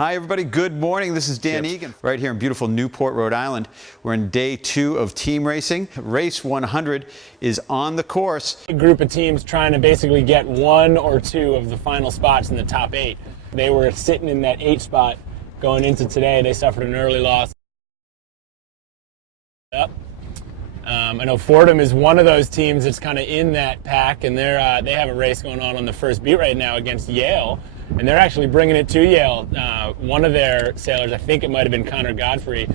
Hi, everybody. Good morning. This is Dan Egan right here in beautiful Newport, Rhode Island. We're in day 2 of team racing. Race 100 is on the course. A group of teams trying to basically get 1 or 2 of the final spots in the top 8. They were sitting in that 8 spot going into today. They suffered an early loss. Yep. I know Fordham is one of those teams that's kind of in that pack, and they have a race going on the first beat right now against Yale, and they're actually bringing it to Yale. One of their sailors, I think it might have been Connor Godfrey,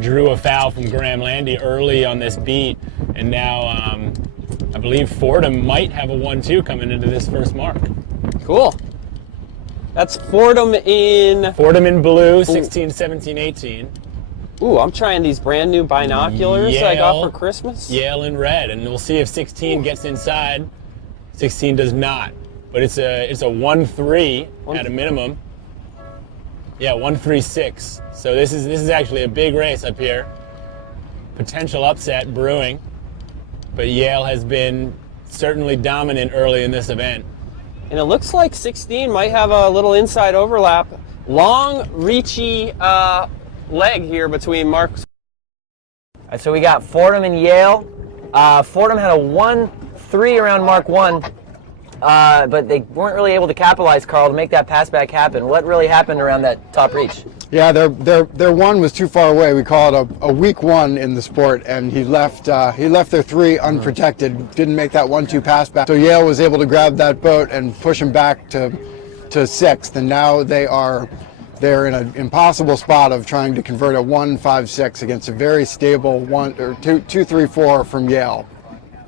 drew a foul from Graham Landy early on this beat, and now I believe Fordham might have a 1-2 coming into this first mark. Cool. That's Fordham in blue, 16, 17, 18. Ooh, I'm trying these brand new binoculars Yale, I got for Christmas. Yale in red, and we'll see if 16 gets inside. 16 does not, but it's a 1-3 at a minimum. Yeah, 1-3-6. So this is actually a big race up here. Potential upset brewing, but Yale has been certainly dominant early in this event. And it looks like 16 might have a little inside overlap. Long, reachy leg here between marks. All right, so we got Fordham and Yale. Fordham had a 1-3 around Mark 1, but they weren't really able to capitalize, Carl, to make that pass back happen. What really happened around that top reach? Yeah, their 1 was too far away. We call it a weak 1 in the sport, and he left their 3 unprotected. Didn't make that 1-2 pass back. So Yale was able to grab that boat and push him back to 6th, and now they're in an impossible spot of trying to convert a 1-5-6 against a very stable 2-3-4 from Yale.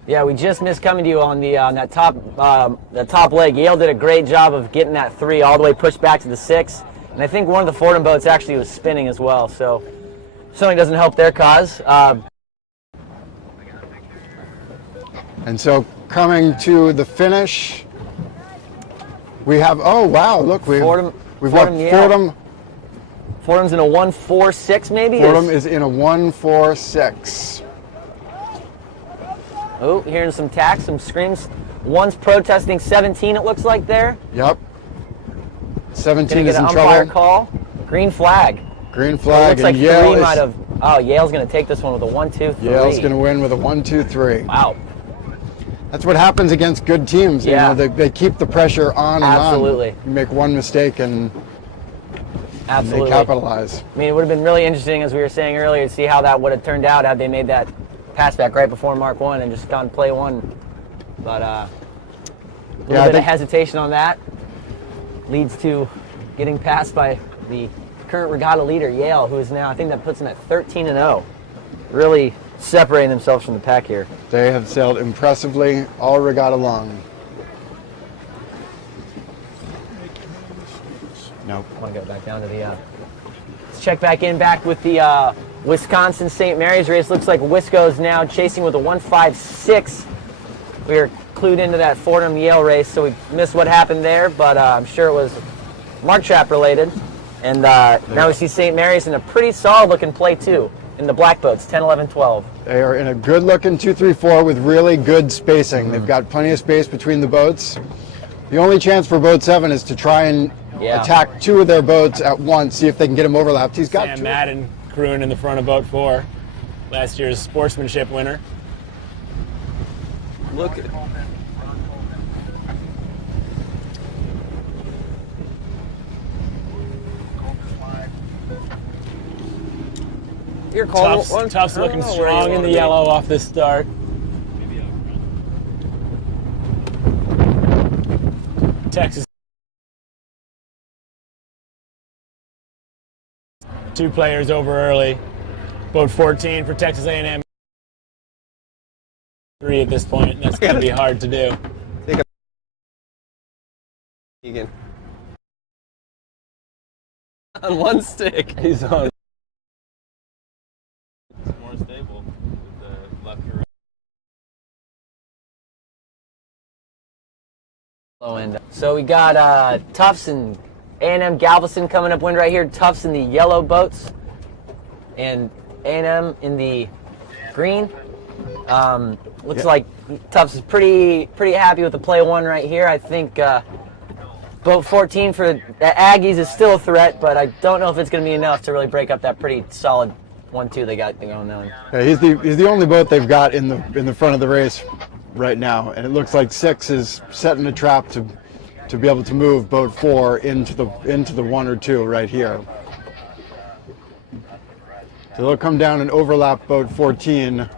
Yeah, we just missed coming to you on that top leg. Yale did a great job of getting that 3 all the way pushed back to the 6, and I think one of the Fordham boats actually was spinning as well. So certainly doesn't help their cause. And so coming to the finish, we have look, we've got Fordham. Fordham's in a 1-4-6 maybe? Fordham is in a 1-4-6. Oh, hearing some tacks, some screams. One's protesting 17, it looks like there. Yep. 17 Gonna is get in an umpire trouble. call. Green flag. Green flag. So it looks like Yale 3 might have. Oh, Yale's going to take this one with a 1-2-3. Yale's going to win with a 1-2-3. Wow. That's what happens against good teams. Yeah. You know, they keep the pressure on and Absolutely. on. You make one mistake and Absolutely. they capitalize. I mean, it would have been really interesting, as we were saying earlier, to see how that would have turned out had they made that pass back right before Mark 1 and just gone play 1. But a little bit of hesitation on that leads to getting passed by the current regatta leader, Yale, who is now, I think that puts them at 13-0. Really separating themselves from the pack here. They have sailed impressively all regatta long. Nope. I want to go back down to the. Let's check back with the Wisconsin St. Mary's race. Looks like Wisco's now chasing with a 1-5-6. We were clued into that Fordham Yale race, so we missed what happened there, but I'm sure it was mark trap related. And now we see St. Mary's in a pretty solid looking play too in the black boats, 10, 11, 12. They are in a good looking 2-3-4 with really good spacing. They've got plenty of space between the boats. The only chance for boat 7 is to try and attack 2 of their boats at once, see if they can get them overlapped. He's got Sam Madden crewing in the front of boat 4, last year's sportsmanship winner. Look at You're calling Tufts looking strong in the yellow off this start. Texas. 2 players over early. Boat 14 for Texas A&M. 3 at this point. That's going to be hard to do. Egan. On 1 stick. He's on. It's more stable with the left to right. Low end. So we got Tufts and A&M Galveston coming up wind right here. Tufts in the yellow boats and A&M in the green. Looks like Tufts is pretty happy with the play 1 right here. I think Boat 14 for the Aggies is still a threat, but I don't know if it's going to be enough to really break up that pretty solid 1-2 they got going on. Yeah, he's the only boat they've got in the front of the race right now, and it looks like 6 is setting a trap to be able to move boat 4 into the 1 or 2 right here. So they'll come down and overlap boat 14.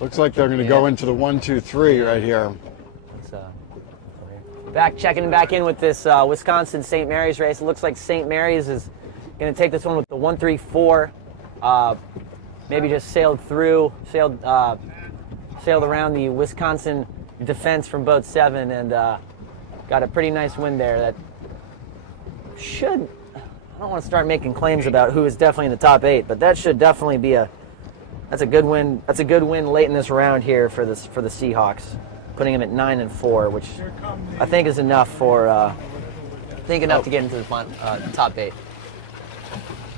Looks like they're going to go into the 1, 2, 3 right here. Checking back in with this Wisconsin St. Mary's race. It looks like St. Mary's is going to take this one with the 1, 3, 4. Maybe just sailed around the Wisconsin defense from boat 7 and got a pretty nice win there. That should, I don't want to start making claims about who is definitely in the top 8, but that should definitely be that's a good win. That's a good win late in this round here for the Seahawks, putting them at 9 and 4, which I think is enough for to get into the top 8.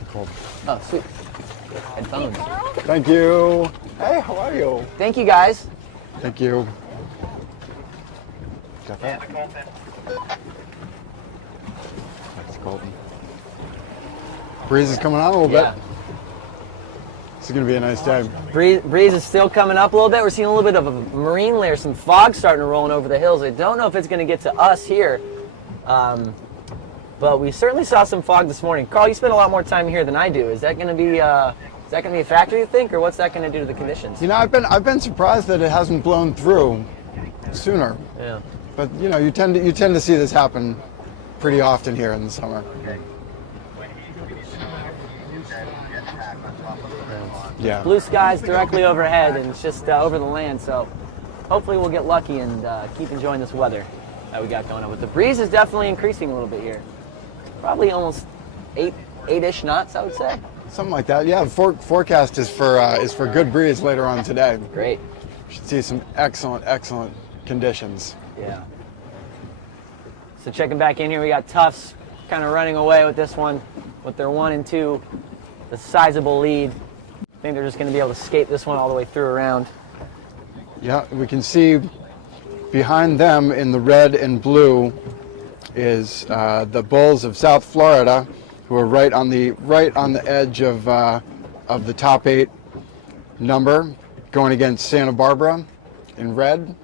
Cool. Oh, sweet. Headphones. Thank you. Hey, how are you? Thank you, guys. Thank you. Got that? That's Colton. Breeze is coming on a little bit. This is going to be a nice day. Breeze is still coming up a little bit. We're seeing a little bit of a marine layer, some fog starting to roll in over the hills. I don't know if it's going to get to us here, but we certainly saw some fog this morning. Carl, you spend a lot more time here than I do. Is that going to be a factor, you think, or what's that going to do to the conditions? You know, I've been surprised that it hasn't blown through sooner. Yeah. But you know, you tend to see this happen pretty often here in the summer. Yeah. Blue skies directly overhead, and it's just over the land. So hopefully we'll get lucky and keep enjoying this weather that we got going on. But the breeze is definitely increasing a little bit here. Probably almost 8-ish knots, I would say. Something like that. Yeah. The forecast is for good breeze later on today. Great. Should see some excellent conditions. Yeah. So checking back in here, we got Tufts kind of running away with this one, with their 1 and 2, the sizable lead. I think they're just going to be able to skate this one all the way through around. Yeah, we can see behind them in the red and blue is the Bulls of South Florida, who are right on the edge of the top 8 number, going against Santa Barbara in red.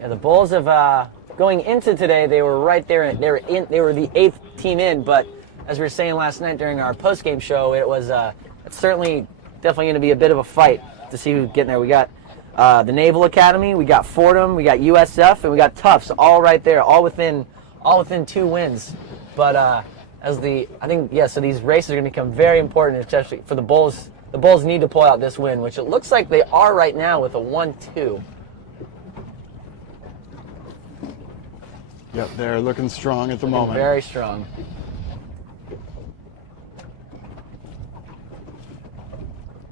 Yeah, the Bulls have going into today, they were right there. They were the 8th team in, but as we were saying last night during our post-game show, it's certainly definitely going to be a bit of a fight to see who's getting there. We got the Naval Academy, we got Fordham, we got USF, and we got Tufts, all right there, all within 2 wins. But so these races are going to become very important, especially for the Bulls. The Bulls need to pull out this win, which it looks like they are right now with a 1-2. Yep, they're looking strong at the moment. Very strong.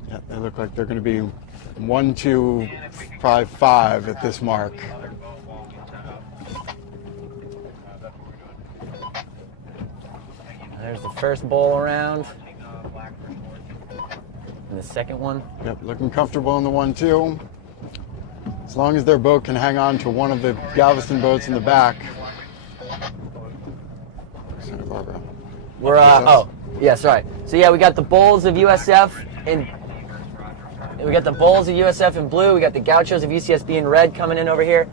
Yeah, they look like they're going to be 1, 2, 5, 5 at this mark. There's the first bowl around. And the second one. Yep, looking comfortable in the 1, 2. As long as their boat can hang on to one of the Galveston boats in the back. Santa Barbara. So yeah, we got the Bulls of USF in. We got the Bulls of USF in blue. We got the Gauchos of UCSB in red coming in over here.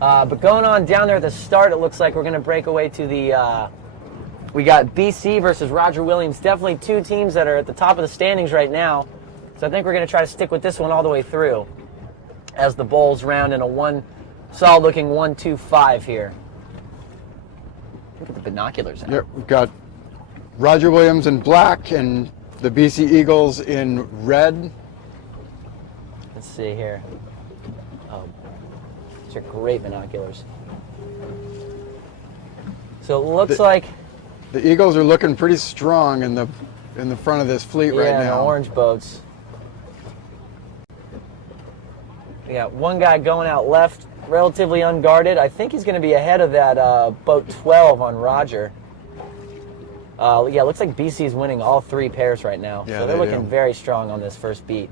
But going on down there at the start, it looks like we're going to break away to the. We got BC versus Roger Williams. Definitely 2 teams that are at the top of the standings right now. So I think we're going to try to stick with this one all the way through, as the Bulls round in a solid-looking 1-2-5 here. Look at the binoculars. Yep, we've got Roger Williams in black and the BC Eagles in red. Let's see here. Oh, these are great binoculars. So it looks like the Eagles are looking pretty strong in the front of this fleet right now. Yeah, the orange boats. We got one guy going out left, relatively unguarded. I think he's going to be ahead of that boat 12 on Roger. Yeah, it looks like BC's winning all 3 pairs right now. Yeah, so they're looking very strong on this first beat.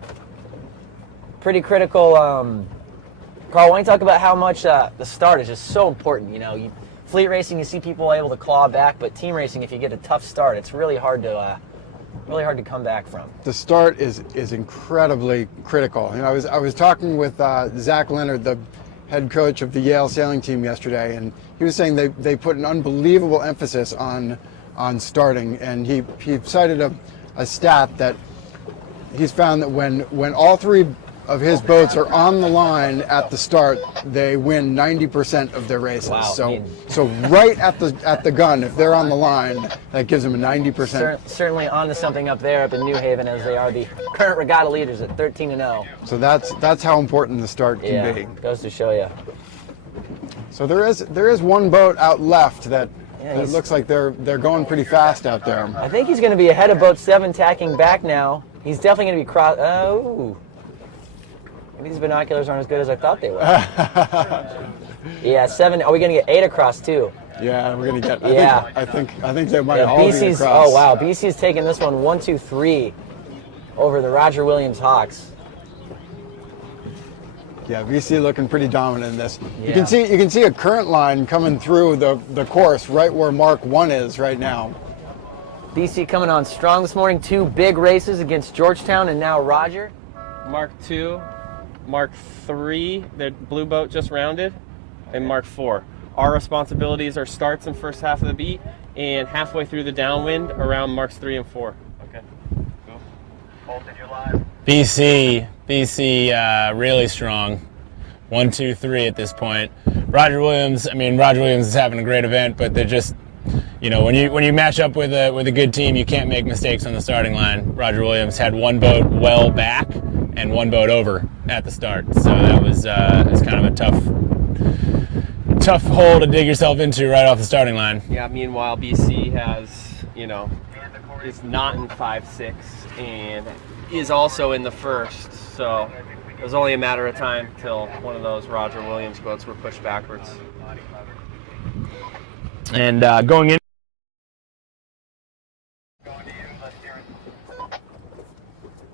Pretty critical Carl, why don't you talk about how much the start is just so important? You know, fleet racing, you see people able to claw back, but team racing, if you get a tough start, it's really hard to come back from. The start is incredibly critical. You know, I was talking with Zach Leonard, the head coach of the Yale sailing team yesterday, and he was saying they put an unbelievable emphasis on starting, and he cited a stat that he's found that when all three of his boats are on the line at the start, they win 90% of their races. Wow. So right at the gun, if they're on the line, that gives them a 90%. Certainly onto something up there up in New Haven, as they are the current regatta leaders at 13-0. So that's how important the start can be. Goes to show you. So there is one boat out left that looks like they're going pretty fast out there. I think he's going to be ahead of boat 7, tacking back now. He's definitely going to be cross. Oh. Maybe these binoculars aren't as good as I thought they were. Yeah, 7. Are we going to get 8 across too? Yeah, we're going to get. I think they might all be BC's, across. oh wow, BC's taking this one 1-2-3 over the Roger Williams Hawks. Yeah, BC looking pretty dominant in this. Yeah. You can see a current line coming through the course right where Mark 1 is right now. BC coming on strong this morning. 2 big races against Georgetown and now Roger. Mark 2, Mark 3, the blue boat just rounded, and Mark 4. Our responsibilities are starts and first half of the beat, and halfway through the downwind around Marks 3 and 4. Okay. Go. BC really strong. 1, 2, 3 at this point. Roger Williams is having a great event, but they're just, you know, when you match up with a good team, you can't make mistakes on the starting line. Roger Williams had 1 boat well back and 1 boat over at the start, so that was kind of a tough hole to dig yourself into right off the starting line. Yeah, meanwhile, BC has, is not in 5-6 and is also in the first, so it was only a matter of time till one of those Roger Williams boats were pushed backwards. And going in.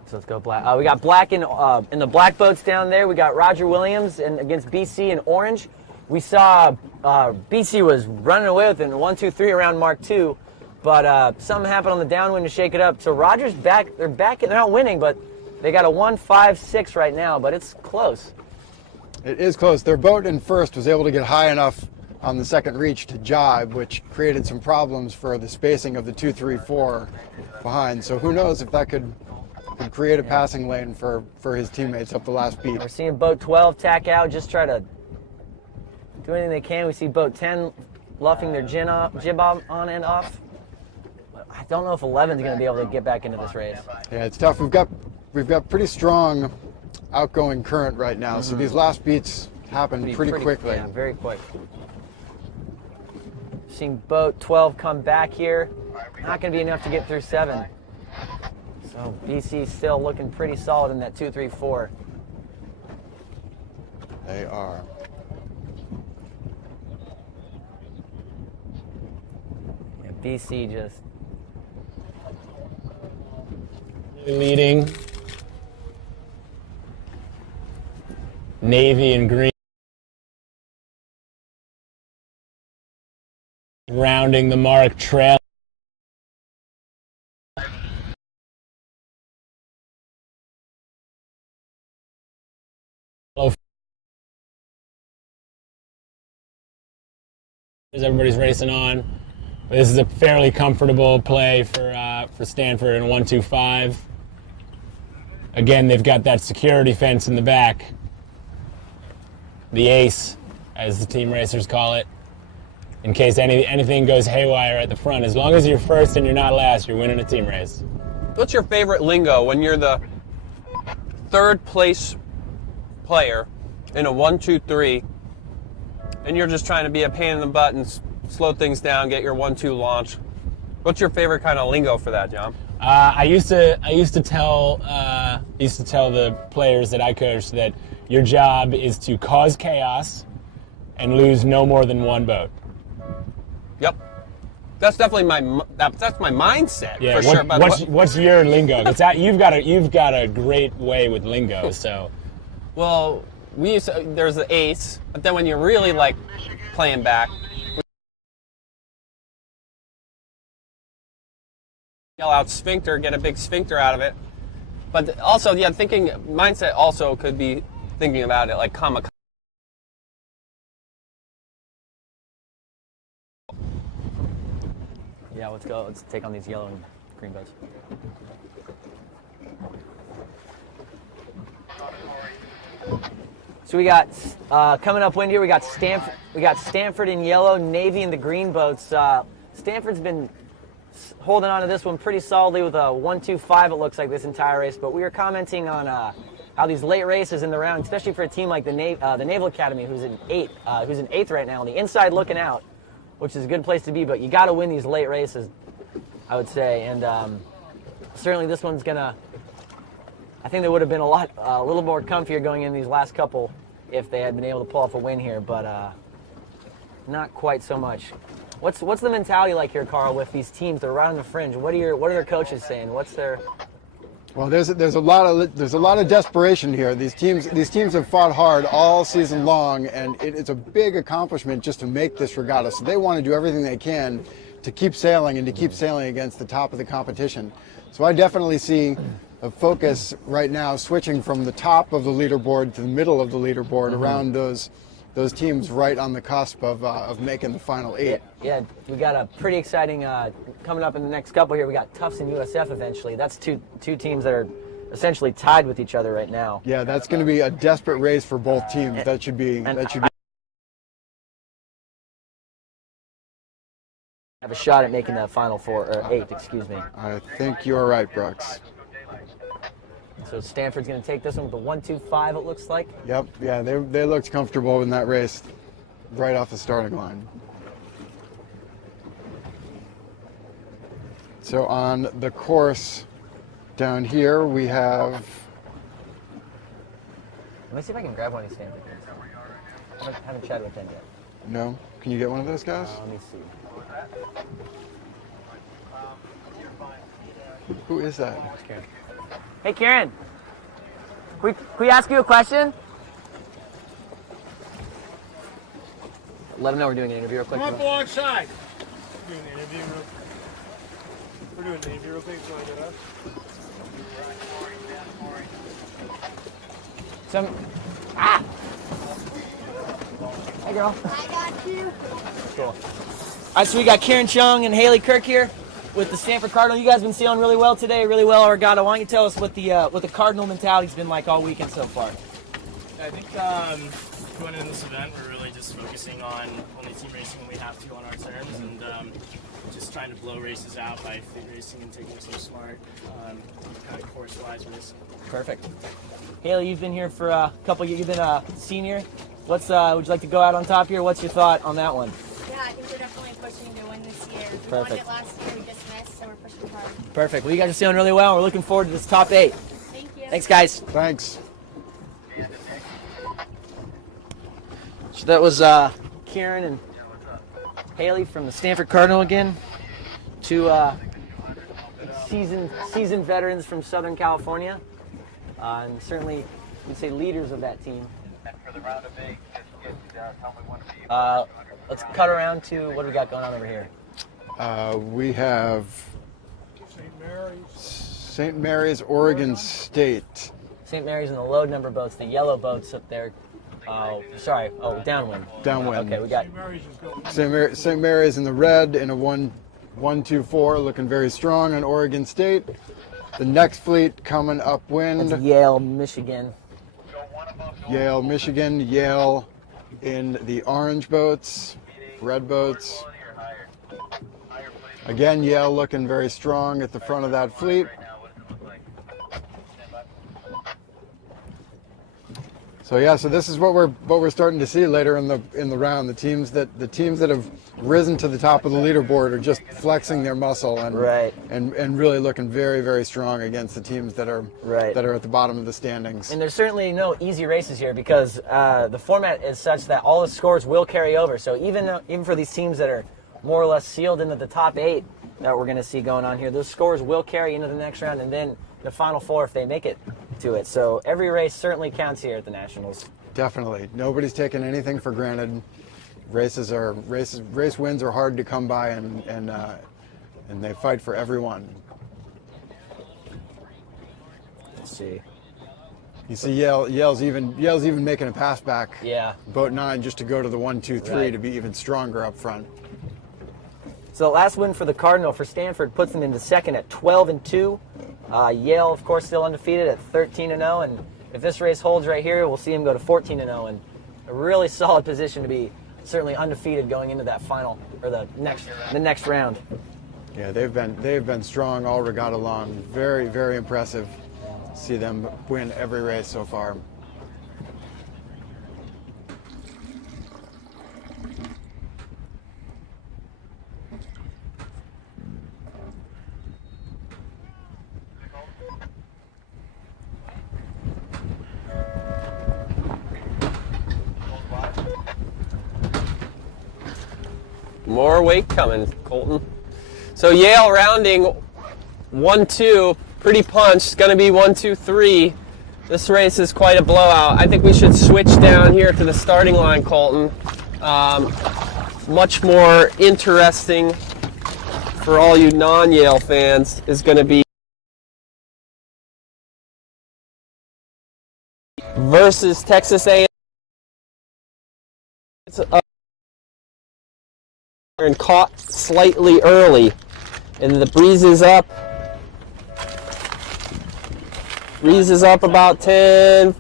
So let's go black. We got black in the black boats down there. We got Roger Williams and against BC in orange. We saw BC was running away with it in 1-2-3 around Mark 2, but something happened on the downwind to shake it up. So Roger's back. They're back. They're not winning, but they got a 1-5-6 right now. But it's close. It is close. Their boat in first was able to get high enough on the second reach to jibe, which created some problems for the spacing of the 2, 3, 4 behind. So who knows if that could create a passing lane for his teammates up the last beat. We're seeing boat 12 tack out, just try to do anything they can. We see boat 10 luffing their jib on and off. I don't know if 11 is going to be able to get back into this race. Yeah, it's tough. We've got pretty strong outgoing current right now, so these last beats happen pretty quickly. Yeah, very quick. Seeing boat 12 come back here. Not going to be enough to get through 7. So BC still looking pretty solid in that 2, 3, 4. They are. Yeah, BC just Leading. Navy and green. Rounding the mark, trail. Everybody's racing on. This is a fairly comfortable play for Stanford in 1-2-5. Again, they've got that security fence in the back. The ace, as the team racers call it, in case anything goes haywire at the front. As long as you're first and you're not last, you're winning a team race. What's your favorite lingo when you're the 3rd place player in a 1-2-3 and you're just trying to be a pain in the butt and slow things down, get your 1-2 launch? What's your favorite kind of lingo for that, John? I used to tell the players that I coached that your job is to cause chaos and lose no more than 1 boat. Yep, that's definitely that's my mindset, yeah, for sure. But what's your lingo? You've got a great way with lingo. So, well, there's the ace, but then when you're really like playing back, yell out sphincter, get a big sphincter out of it. But also, yeah, mindset also could be thinking about it like kamikaze. Yeah, let's go. Let's take on these yellow and green boats. So we got coming up wind here. We got Stanford. We got Stanford in yellow, Navy in the green boats. Stanford's been holding on to this one pretty solidly with a 1-2-5. It looks like this entire race. But we were commenting on how these late races in the round, especially for a team like the Naval Academy, who's in eighth right now, on the inside looking out, which is a good place to be. But you got to win these late races, I would say, and certainly this one's gonna. I think they would have been a little more comfier going in these last couple if they had been able to pull off a win here, but not quite so much. What's the mentality like here, Carl, with these teams? They're right on the fringe. What are their coaches saying? What's their? Well, there's a lot of desperation here. These teams have fought hard all season long, and it's a big accomplishment just to make this regatta. So they want to do everything they can to keep sailing and to keep sailing against the top of the competition. So I definitely see a focus right now switching from the top of the leaderboard to the middle of the leaderboard around those teams right on the cusp of making the final 8. Yeah, we got a pretty exciting coming up in the next couple here. We got Tufts and USF eventually. That's two teams that are essentially tied with each other right now. Yeah, that's going to be a desperate race for both teams. That should be. Have a shot at making that final 4 or 8. Excuse me. I think you're right, Brooks. So Stanford's going to take this one with a 1-2-5. It looks like. Yep. Yeah, they looked comfortable in that race, right off the starting line. So on the course down here, we have. Let me see if I can grab one of these Stanford kids. I haven't chatted with them yet. No? Can you get one of those guys? Let me see. Who is that? Karen. Hey, Karen. Can we ask you a question? Let them know we're doing an interview real quick. Come up alongside. We're doing an interview real quick. So I get up. Hey, girl. I got you. Cool. All right, so we got Karen Chung and Haley Kirk here with the Stanford Cardinal. You guys have been sailing really well today, really well, Regatta. Why don't you tell us what the Cardinal mentality's been like all weekend so far? I think going into this event, we're really just focusing on only team racing when we have to on our terms, and just trying to blow races out by fleet racing and taking it so smart, kind of course-wise racing. Perfect. Haley, you've been here for a couple years. You've been a senior. Would you like to go out on top here? What's your thought on that one? Yeah, I think we're definitely pushing to win this year. We Perfect. won it last year, we just missed, so we're pushing hard. Perfect. Well, you guys are sailing really well. We're looking forward to this top 8. Thank you. Thanks, guys. Thanks. So that was Karen and Haley from the Stanford Cardinal again. Two seasoned veterans from Southern California, and certainly you'd say leaders of that team. Let's cut around to what do we got going on over here. We have St. Mary's, Oregon State. St. Mary's and the load number boats, the yellow boats up there. Downwind. Downwind. Okay, we got St. Mary's in the red in a 1-2-4, looking very strong on Oregon State. The next fleet coming upwind. that's Yale, Michigan. Yale, Michigan. Yale in the orange boats, red boats. Again, Yale looking very strong at the front of that fleet. So yeah, so this is what we're starting to see later in the round. The teams that have risen to the top of the leaderboard are just flexing their muscle and really looking very, very strong against the teams that are at the bottom of the standings. And there's certainly no easy races here because the format is such that all the scores will carry over. So even for these teams that are more or less sealed into the top 8 that we're going to see going on here, those scores will carry into the next round, and then the final 4, if they make it to it. So every race certainly counts here at the Nationals. Definitely. Nobody's taking anything for granted. Race wins are hard to come by, and they fight for every one. Let's see. You see Yale's even making a pass back. Yeah. Boat 9 just to go to the 1, 2, 3 Right. to be even stronger up front. So the last win for the Cardinal for Stanford puts them into second at 12-2. Yale, of course, still undefeated at 13-0, and if this race holds right here, we'll see them go to 14-0, and a really solid position to be certainly undefeated going into that final or the next round. Yeah, they've been strong all regatta long. Very, very impressive. See them win every race so far. More weight coming, Colton. So Yale rounding 1-2, pretty punch. It's going to be 1-2-3. This race is quite a blowout. I think we should switch down here to the starting line, Colton. Much more interesting for all you non-Yale fans is going to be versus Texas A&M. It's and caught slightly early, and the breeze is up. Breeze is up about 10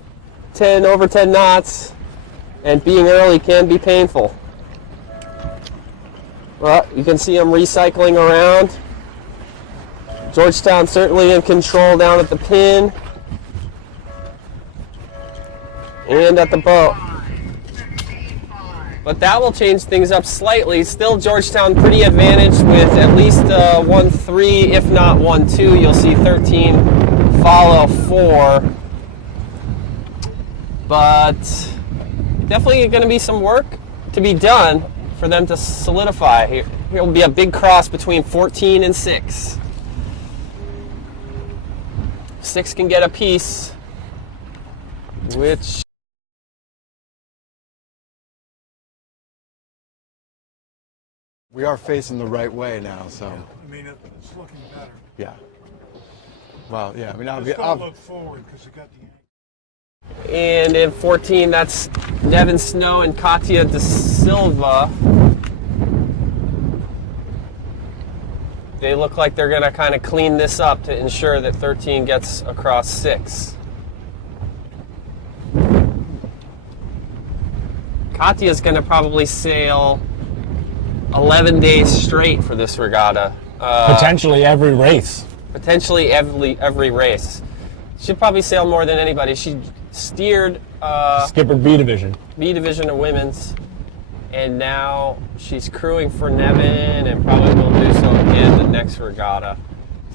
over 10 knots, and being early can be painful. Well, you can see them recycling around. Georgetown certainly in control down at the pin and at the boat. But that will change things up slightly. Still Georgetown pretty advantaged with at least 1-3, if not 1-2. You'll see 13 follow 4. But definitely going to be some work to be done for them to solidify. Here will be a big cross between 14 and 6. 6 can get a piece, which We are facing the right way now, so. I mean, it's looking better. Yeah. Well, yeah. I mean, Just don't look forward because it got the. And in 14, that's Nevin Snow and Katia De Silva. They look like they're going to kind of clean this up to ensure that 13 gets across 6. Katia's going to probably sail 11 days straight for this regatta. Potentially every race. Potentially every race. She'll probably sail more than anybody. She steered Skippered B division. B division of women's, and now she's crewing for Nevin, and probably will do so again the next regatta.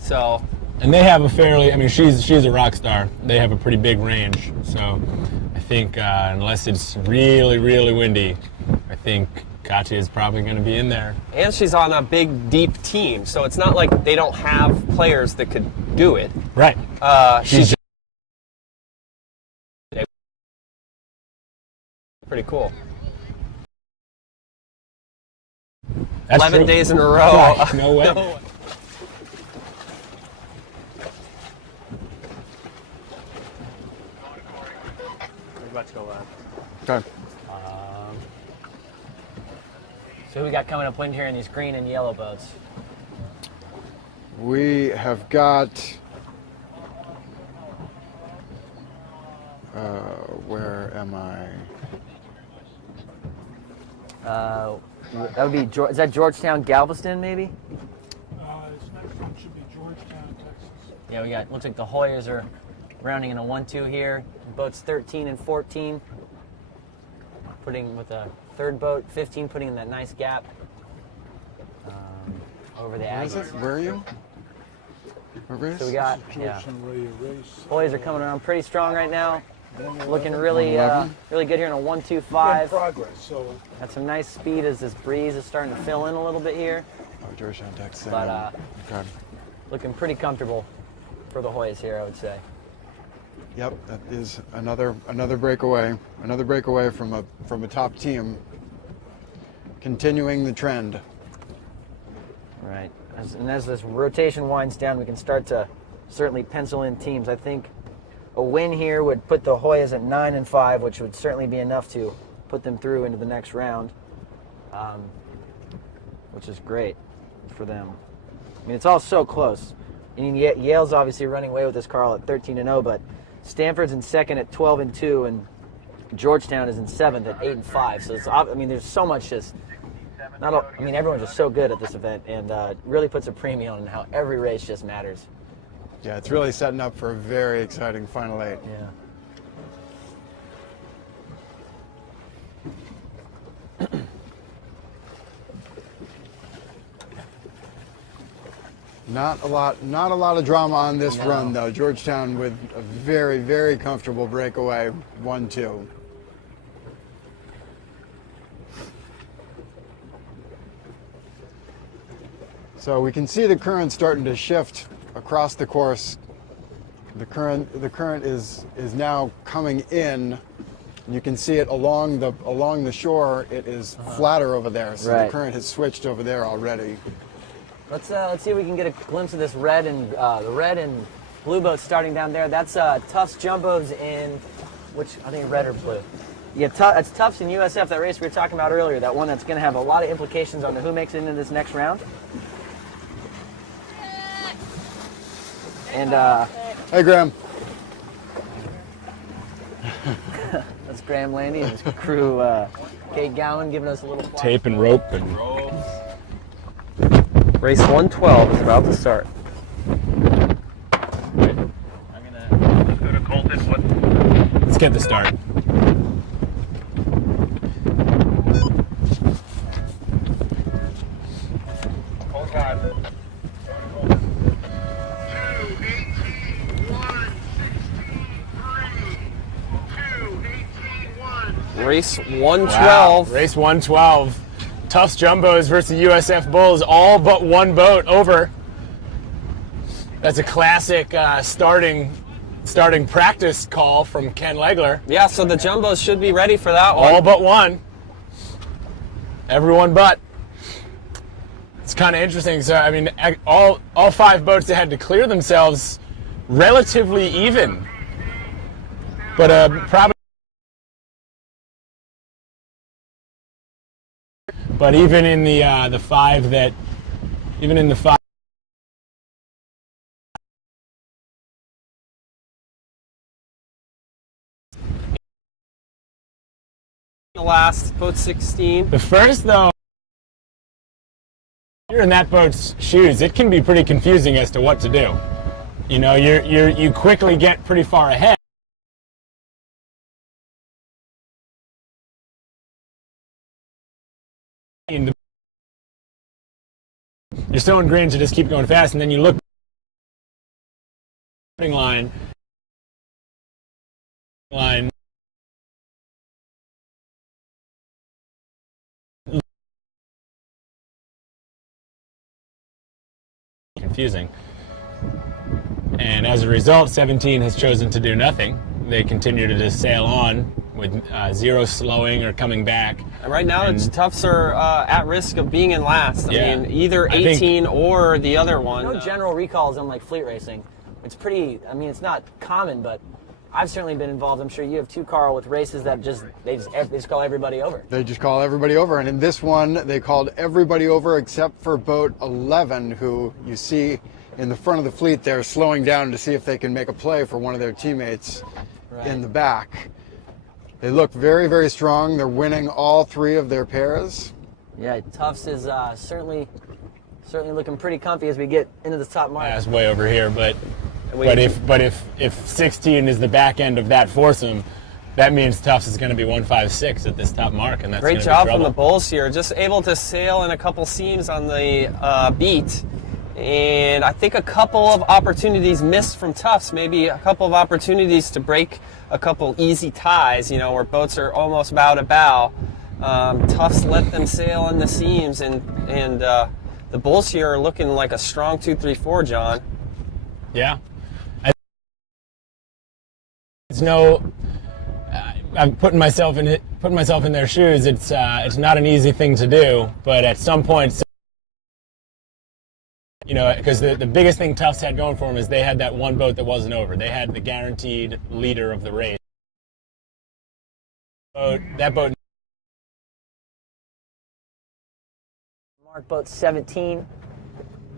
So, And they have a fairly, I mean, she's a rock star. They have a pretty big range. So I think unless it's really, really windy, I think Katia is probably going to be in there. and she's on a big, deep team, so it's not like they don't have players that could do it. Right. She's pretty cool. That's 11 true. days in a row. Right, no way. We're about to go live. Okay. So who we got coming up wind here in these green and yellow boats? We have got. Where am I? That would be, is that Georgetown, Galveston, maybe? This next one should be Georgetown, Texas. Yeah, we got, looks like the Hoyas are rounding in a 1-2 here. Boats 13 and 14. Putting with a third boat, 15, putting in that nice gap over the Aggies. Where are you? What race? So we got, yeah, Georgetown ready to race. Hoyas are coming around pretty strong right now. Looking really, 111. really good here in a In 1-2-5. progress, so Got some nice speed as this breeze is starting to fill in a little bit here. Oh, Georgetown, Texas. But, Okay. Looking pretty comfortable for the Hoyas here, I would say. Yep, that is another breakaway. Another breakaway from a top team. Continuing the trend. Right. As this rotation winds down, we can start to certainly pencil in teams. I think a win here would put the Hoyas at 9-5, which would certainly be enough to put them through into the next round, which is great for them. I mean, it's all so close. I mean, Yale's obviously running away with this, Carl, at 13-0, but Stanford's in second at 12-2, and Georgetown is in seventh at 8-5. So it's, I mean, there's so much just. I mean, everyone's just so good at this event, and really puts a premium on how every race just matters. Yeah, it's really setting up for a very exciting Final 8. Yeah. Not a lot of drama on this run, though. Georgetown with a very, very comfortable breakaway, 1-2. So we can see the current starting to shift across the course. The current is now coming in. You can see it along the shore. It is flatter over there, so the current has switched over there already. Let's see if we can get a glimpse of this red and the red and blue boat starting down there. That's Tufts Jumbos in which I think red or blue. Yeah, it's Tufts and USF, that race we were talking about earlier. That one that's going to have a lot of implications on who makes it into this next round. And hey, Graham. That's Graham Landy and his crew, Kate Gowan, giving us a little tape and rope and Race 112 is about to start. Let's go to Colton. Let's get the start. Hold on. Race 112. Wow. Race 112. Tufts Jumbos versus USF Bulls. All but one boat over. That's a classic starting practice call from Ken Legler. Yeah, so the Jumbos should be ready for that one. All but one. Everyone but. It's kind of interesting. So, I mean, all five boats that had to clear themselves relatively even. But probably. But even in the five that, even in the five. The last boat 16. The first though, you're in that boat's shoes. It can be pretty confusing as to what to do. You know, you quickly get pretty far ahead. You're so ingrained to just keep going fast, and then you look line. Confusing. And as a result, 17 has chosen to do nothing. They continue to just sail on with zero slowing or coming back. And right now, the Tufts are at risk of being in last. I mean, either 18 or the other one. No general recalls on like fleet racing. It's pretty. I mean, it's not common, but I've certainly been involved. I'm sure you have too, Carl, with races that they just call everybody over. They just call everybody over, and in this one, they called everybody over except for boat 11, who you see in the front of the fleet there, slowing down to see if they can make a play for one of their teammates in the back. They look very, very strong. They're winning all three of their pairs. Yeah, Tufts is certainly looking pretty comfy as we get into the top mark. That's way over here, but if 16 is the back end of that foursome, that means Tufts is going to be 156 at this top mark, and that's great job from the Bulls here. Just able to sail in a couple seams on the beat. And I think a couple of opportunities missed from Tufts, maybe a couple of opportunities to break a couple easy ties, you know, where boats are almost bow to bow. Tufts let them sail in the seams, and the Bulls here are looking like a strong 2-3-4, John. Yeah. It's no. I'm putting myself in their shoes. It's not an easy thing to do, but at some point, you know, because the biggest thing Tufts had going for them is they had that one boat that wasn't over. They had the guaranteed leader of the race. That boat. Mark boat 17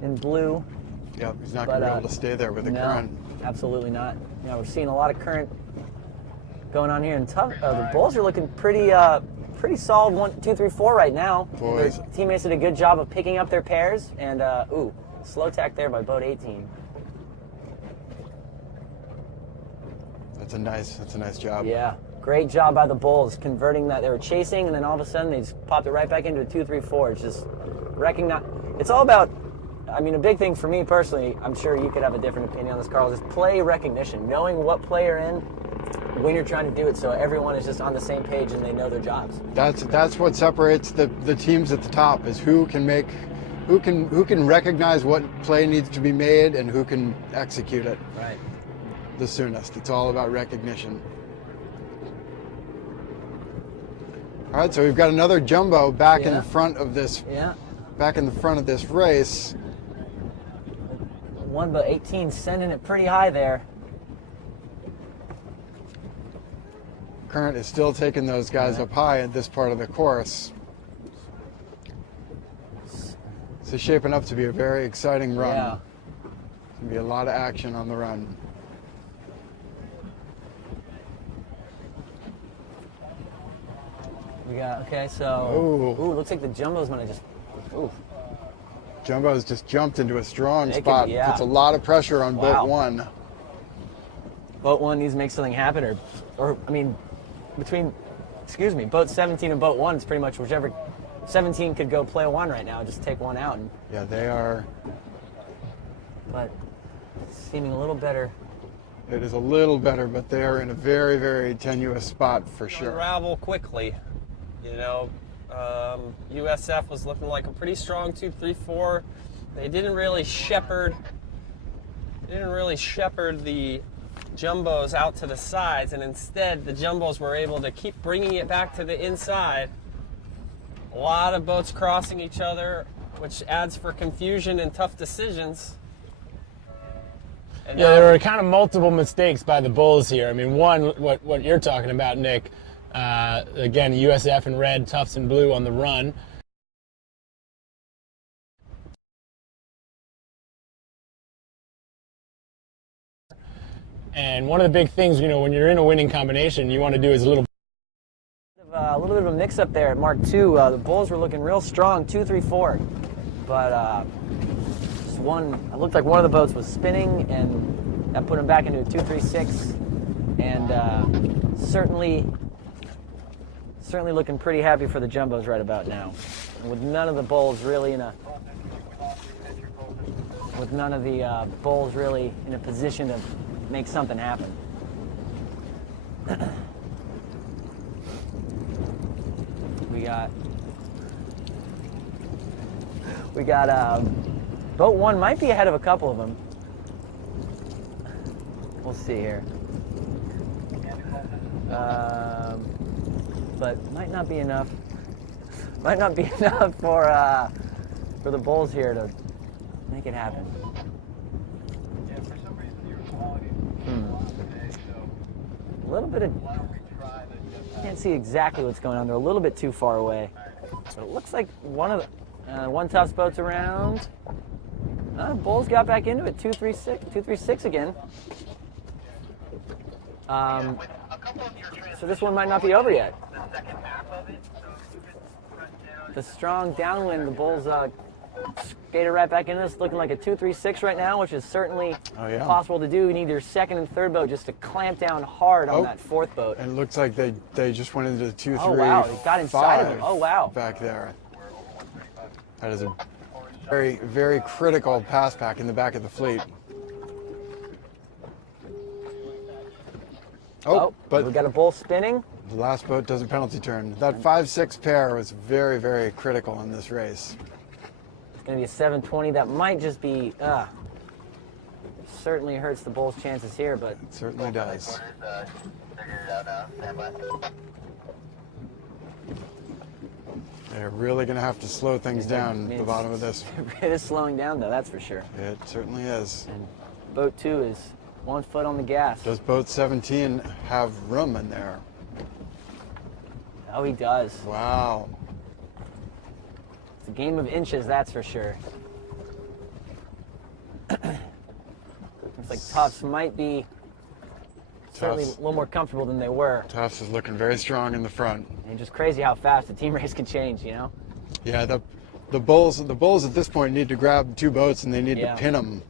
in blue. Yep, he's not going to be able to stay there with the current. Absolutely not. You know, we're seeing a lot of current going on here in Tufts. The Bulls are looking pretty solid. 1, 2, 3, 4 right now. Boys. Their teammates did a good job of picking up their pairs, and ooh, slow tack there by boat 18. That's a nice job. Yeah, great job by the Bulls converting that. They were chasing, and then all of a sudden they just popped it right back into a 2, 3, 4. It's just recognize. It's all about. I mean, a big thing for me personally. I'm sure you could have a different opinion on this, Carl. Is play recognition, knowing what play you're in when you're trying to do it, so everyone is just on the same page and they know their jobs. That's what separates the teams at the top, is who can recognize what play needs to be made and who can execute it the soonest. It's all about recognition. All right, so we've got another jumbo back in the front of this. Yeah. Back in the front of this race. One boat 18 sending it pretty high there. Current is still taking those guys up high at this part of the course. It's shaping up to be a very exciting run. Yeah. There's going to be a lot of action on the run. We got, okay, so, ooh, looks like the jumbo's gonna just, ooh. Jumbo's just jumped into a strong It spot. could, yeah. Puts a lot of pressure on boat 1. Boat 1 needs to make something happen, or I mean, between, boat 17 and boat 1, it's pretty much whichever. 17 could go play 1 right now, just take 1 out. And, yeah, they are. But it's seeming a little better. It is a little better, but they are in a very, very tenuous spot for sure. Unravel quickly. You know, USF was looking like a pretty strong 2, 3, 4. They didn't really shepherd the jumbos out to the sides, and instead the jumbos were able to keep bringing it back to the inside. A lot of boats crossing each other, which adds for confusion and tough decisions. And yeah, there were kind of multiple mistakes by the Bulls here. I mean, one, what you're talking about, Nick. Again, USF in red, Tufts in blue on the run. And one of the big things, you know, when you're in a winning combination, you want to do is a little bit of a mix-up there at Mark II. The Bulls were looking real strong, 2, 3, 4. But just one, it looked like one of the boats was spinning, and that put them back into a 2, 3, 6. And certainly looking pretty happy for the jumbos right about now. And with none of the Bulls really in a position to make something happen. We got boat 1 might be ahead of a couple of them. We'll see here. But might not be enough. Might not be enough for the Bulls here to make it happen. Yeah, for some reason your quality today, so A little bit of. Can't see exactly what's going on. They're a little bit too far away. But it looks like one Tufts boat's around. Bulls got back into it. 2, 3, 6. 2, 3, 6 again. So this one might not be over yet. The strong downwind, the Bulls skated right back into this, looking like a 2, 3, 6 right now, which is certainly possible to do. You need your second and third boat just to clamp down hard on that fourth boat. And it looks like they just went into the 2, 3, wow, they got inside of him. Oh, wow. Back there. That is a very, very critical pass pack in the back of the fleet. But we got a Bull spinning. The last boat does a penalty turn. That 5-6 pair was very, very critical in this race. It's going to be a 720. That might just be certainly hurts the Bulls' chances here, but It certainly does. They're really going to have to slow things down at the bottom of this. It is slowing down, though, that's for sure. It certainly is. And boat 2 is 1 foot on the gas. Does boat 17 have room in there? Oh, he does. Wow. It's a game of inches, that's for sure. Looks like Tufts might be certainly a little more comfortable than they were. Tufts is looking very strong in the front. And just crazy how fast a team race can change, you know? Yeah, the Bulls at this point need to grab 2 boats and they need to pin them.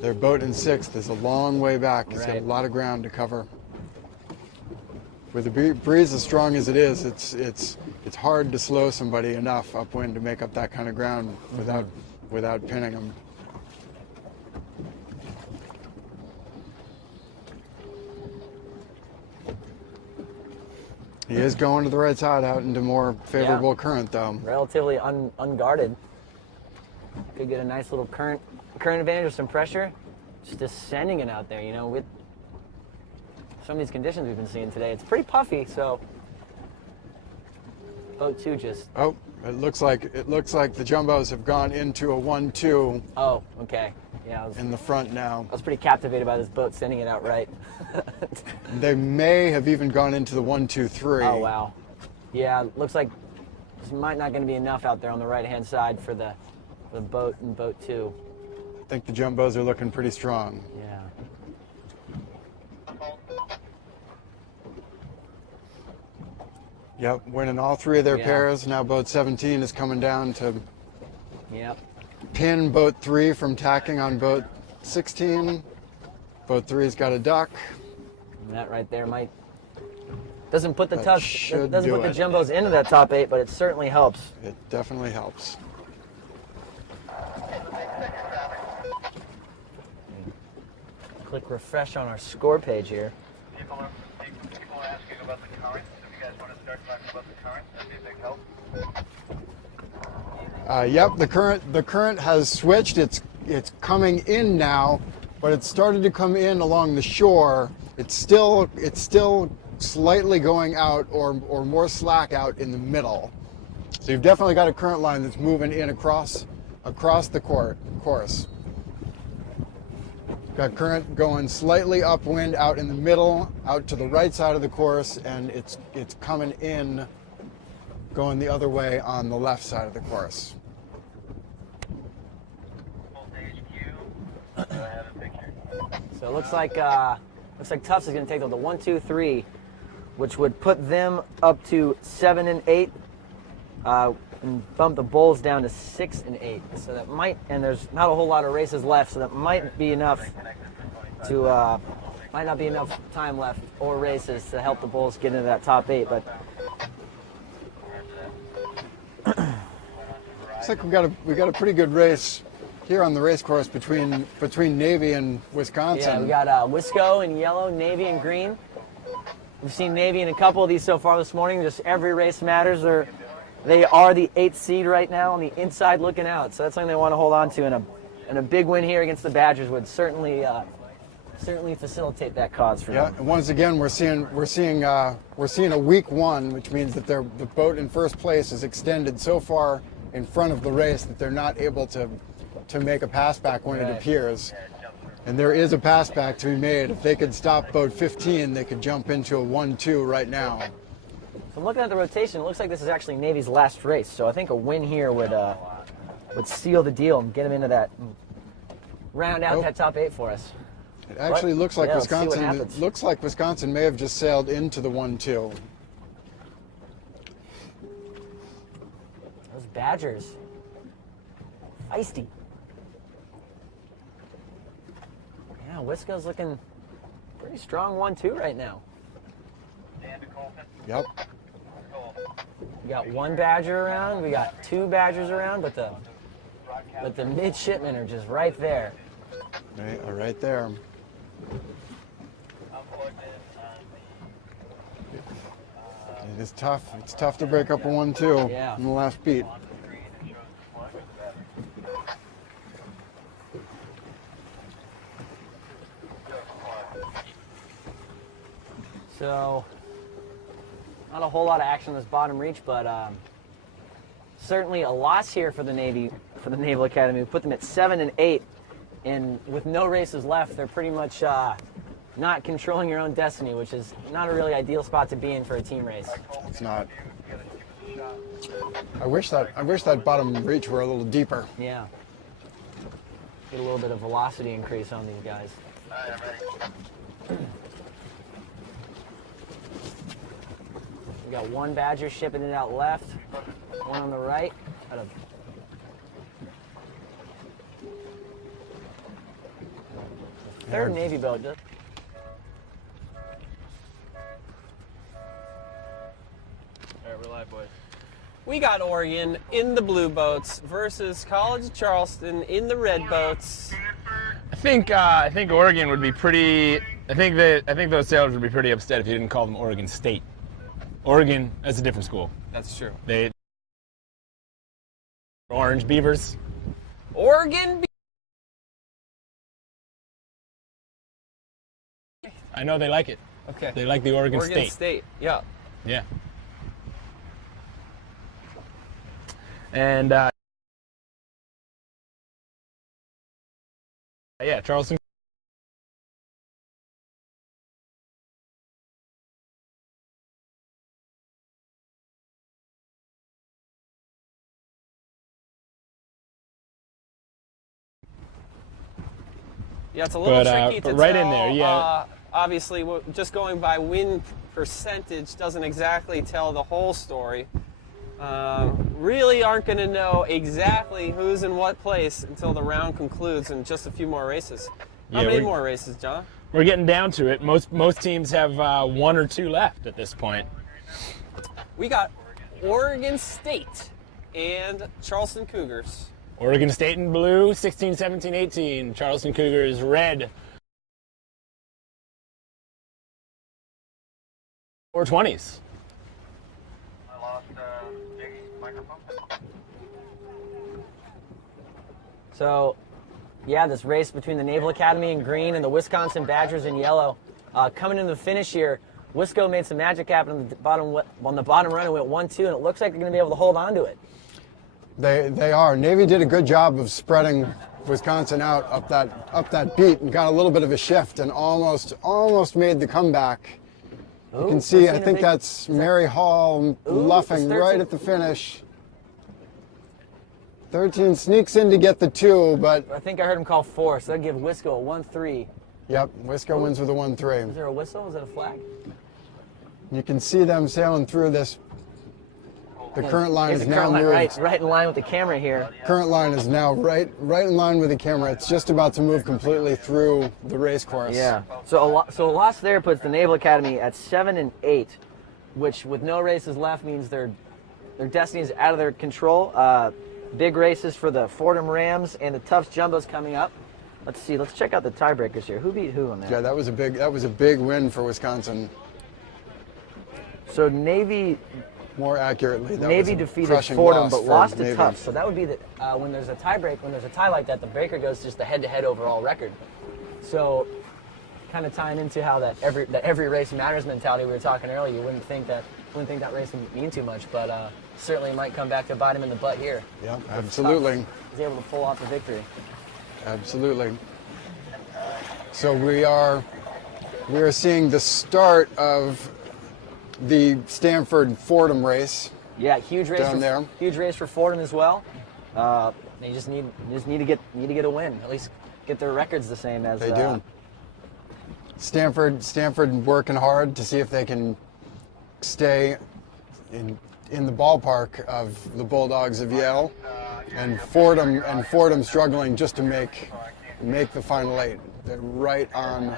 Their boat in 6th is a long way back. It's got a lot of ground to cover. With the breeze as strong as it is, it's hard to slow somebody enough upwind to make up that kind of ground without pinning them. He is going to the right side out into more favorable current, though. Relatively unguarded. Could get a nice little current advantage with some pressure. Just descending it out there, you know, with some of these conditions we've been seeing today. It's pretty puffy, so boat 2 just. Oh, it looks like the jumbos have gone into a 1-2. Oh, okay. Yeah. In the front now. I was pretty captivated by this boat sending it out right. They may have even gone into the 1-2-3. Oh wow. Yeah, looks like this might not going to be enough out there on the right-hand side for the boat and boat 2. I think the jumbos are looking pretty strong. Yeah. Yep, winning all 3 of their pairs. Now boat 17 is coming down to pin boat 3 from tacking on boat 16. Boat 3's got a duck. And that right there doesn't put the doesn't put the it. jumbos into that top 8, but it certainly helps. It definitely helps. Click refresh on our score page here. People are asking about the current. If you guys want to start talking about the current, that'd be a big help. Yep, the current has switched. It's coming in now, but it started to come in along the shore. It's still slightly going out or more slack out in the middle. So you've definitely got a current line that's moving in across the course. Got current going slightly upwind out in the middle, out to the right side of the course, and it's coming in, going the other way on the left side of the course. So it looks like Tufts is going to take the 1-2-3, which would put them up to 7 and 8, and bump the Bulls down to 6 and 8. So that might, and there's not a whole lot of races left, so that might be enough to might not be enough time left or races to help the Bulls get into that top 8. But looks like we got a pretty good race here on the race course between Navy and Wisconsin. yeah, we got Wisco in yellow, Navy in green. We've seen Navy in a couple of these so far this morning. Just every race matters. They are the 8th seed right now on the inside looking out. So that's something they want to hold on to. And a big win here against the Badgers would certainly facilitate that cause for them. Yeah, and once again we're seeing a week 1, which means that the boat in first place is extended so far in front of the race that they're not able to make a pass back when it appears. And there is a pass back to be made. If they could stop boat 15, they could jump into a 1-2 right now. So I'm looking at the rotation. It looks like this is actually Navy's last race. So I think a win here would seal the deal and get them into that, round out that top 8 for us. It actually looks like Wisconsin. It looks like Wisconsin may have just sailed into the 1-2. Those Badgers, feisty. Yeah, Wisco's looking pretty strong 1-2 right now. Yep. We got 1 Badger around. We got 2 Badgers around, but the midshipmen are just right there. Right there. It's tough. It's tough to break up a 1-2 in the last beat. So, not a whole lot of action on this bottom reach, but certainly a loss here for the Naval Academy. We put them at 7 and 8, and with no races left, they're pretty much not controlling your own destiny, which is not a really ideal spot to be in for a team race. It's not. I wish that bottom reach were a little deeper. Yeah. Get a little bit of velocity increase on these guys. We got one Badger shipping it out left, one on the right. Third Navy boat. Alright, we're live, boys. We got Oregon in the blue boats versus College of Charleston in the red boats. I think Oregon would be pretty. I think those sailors would be pretty upset if you didn't call them Oregon State. Oregon, that's a different school. That's true. They Orange Beavers. Oregon. I know they like it. Okay. They like the Oregon State. State. Yeah. Yeah. And yeah, Charleston. Yeah, it's a little tricky to right tell. In there, yeah. Obviously, just going by win percentage doesn't exactly tell the whole story. Really aren't going to know exactly who's in what place until the round concludes in just a few more races. How many more races, John? We're getting down to it. Most teams have 1 or 2 left at this point. We got Oregon State and Charleston Cougars. Oregon State in blue, 16, 17, 18. Charleston Cougars red. 420s. I lost Jake's microphone. So, yeah, this race between the Naval Academy in green and the Wisconsin Badgers in yellow. Coming into the finish here, Wisco made some magic happen on the bottom run and went 1-2, and it looks like they're going to be able to hold on to it. They are. Navy did a good job of spreading Wisconsin out up that beat and got a little bit of a shift and almost made the comeback. You can see, I think that's Mary Hall luffing right at the finish. 13 sneaks in to get the 2, but I think I heard him call 4, so that'd give Wisco a 1-3. Yep, Wisco wins with a 1-3. Is there a whistle? Is that a flag? You can see them sailing through this. The current line is now moved. Right in line with the camera here. Current line is now right in line with the camera. It's just about to move completely through the race course. Yeah. So a loss there puts the Naval Academy at 7 and 8, which with no races left means their destiny is out of their control. Big races for the Fordham Rams and the Tufts Jumbos coming up. Let's see. Let's check out the tiebreakers here. Who beat who on that? Yeah, that was a big win for Wisconsin. So Navy. More accurately, Navy defeated Fordham, but lost to Tufts. So that would be that when there's a tie break, when there's a tie like that, the breaker goes just the head-to-head overall record. So, kind of tying into how that every race matters mentality we were talking earlier. You wouldn't think that race would mean too much, but certainly might come back to bite him in the butt here. Yeah, absolutely. He's able to pull off the victory. Absolutely. So we are seeing the start of the Stanford Fordham race. Yeah, huge race down there. Huge race for Fordham as well. They just need to get a win. At least get their records the same as they do. Stanford working hard to see if they can stay in the ballpark of the Bulldogs of Yale, and Fordham struggling just to make the final 8. They're right on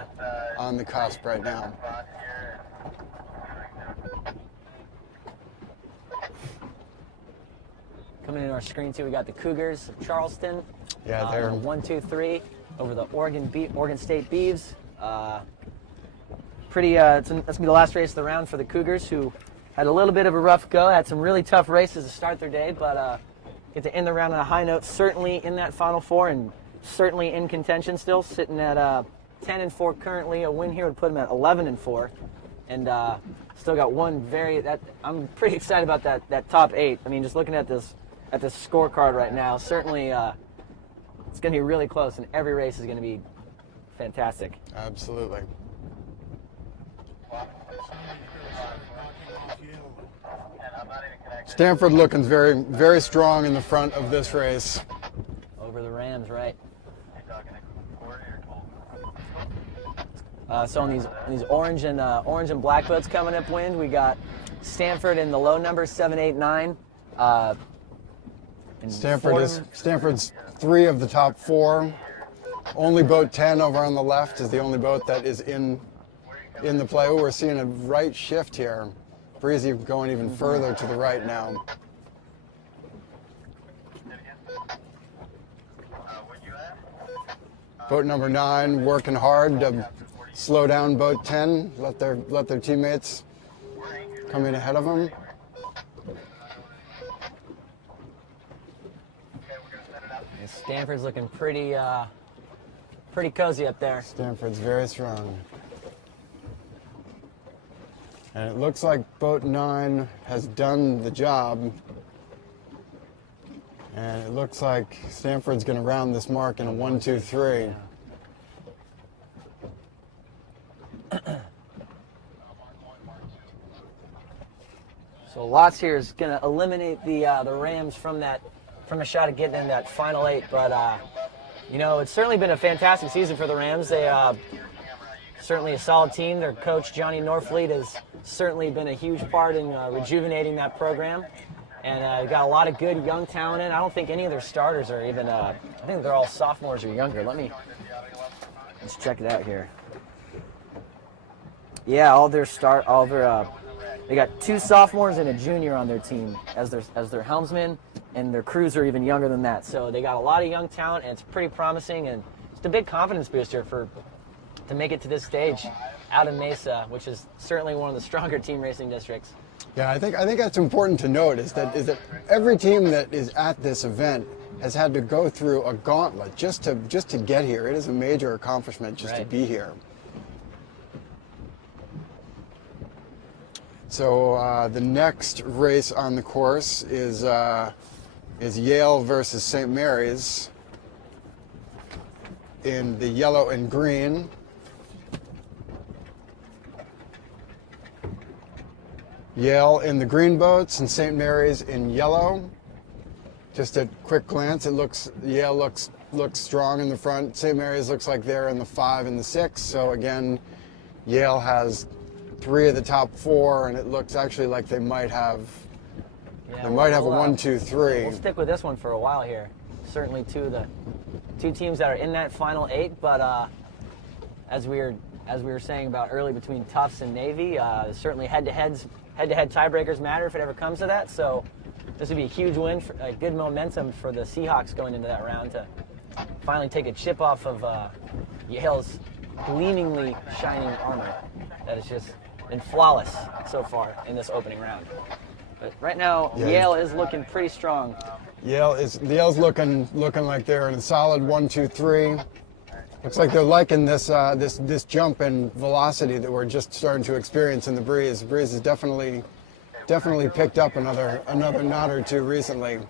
the cusp right now. Coming in our screen too, we got the Cougars of Charleston. Yeah, they're 1-2-3 over the Oregon State Beavs. That's gonna be the last race of the round for the Cougars, who had a little bit of a rough go. Had some really tough races to start their day, but get to end the round on a high note. Certainly in that Final Four and certainly in contention still, sitting at 10-4 currently. A win here would put them at 11-4. and still got one I'm pretty excited about that top 8. I mean, just looking at this scorecard right now, certainly it's going to be really close, and every race is going to be fantastic. Absolutely. Stanford looking very, very strong in the front of this race. Over the Rams, right? So in these orange and black boats coming upwind, we got Stanford in the low numbers 7, 8, 9. Stanford's 3 of the top 4. Only boat 10 over on the left is the only boat that is in the play. Ooh, we're seeing a right shift here. Breezy going even further to the right now. Boat number 9 working hard to slow down boat 10, let their teammates come in ahead of them. And Stanford's looking pretty cozy up there. Stanford's very strong. And it looks like boat 9 has done the job. And it looks like Stanford's going to round this mark in a 1, 2, 3. So lots here is going to eliminate the Rams from a shot at getting in that final 8. But you know, it's certainly been a fantastic season for the Rams. They certainly a solid team. Their coach Johnny Norfleet has certainly been a huge part in rejuvenating that program. And got a lot of good young talent in. I don't think any of their starters are even, I think they're all sophomores or younger. Let's check it out here. Yeah, they got 2 sophomores and a junior on their team as their helmsman, and their crews are even younger than that. So they got a lot of young talent, and it's pretty promising, and it's a big confidence booster to make it to this stage out in Mesa, which is certainly one of the stronger team racing districts. Yeah, I think that's important to note is that every team that is at this event has had to go through a gauntlet just to get here. It is a major accomplishment just to be here. So the next race on the course is Yale versus St. Mary's in the yellow and green. Yale in the green boats and St. Mary's in yellow. Just at quick glance, Yale looks strong in the front. St. Mary's looks like they're in the 5 and the 6. So again, Yale has 3 of the top 4, and it looks actually like they might have a 1, 2, 3. We'll stick with this one for a while here. Certainly 2 teams that are in that final 8, but as we were saying about early between Tufts and Navy, certainly head-to-head tiebreakers matter if it ever comes to that. So this would be a huge win, a good momentum for the Seahawks going into that round to finally take a chip off of Yale's gleamingly shining armor that has just been flawless so far in this opening round. But right now, Yale is looking pretty strong. Yale's looking like they're in a solid 1, 2, 3. Looks like they're liking this jump in velocity that we're just starting to experience in the breeze. The breeze has definitely picked up another knot or 2 recently.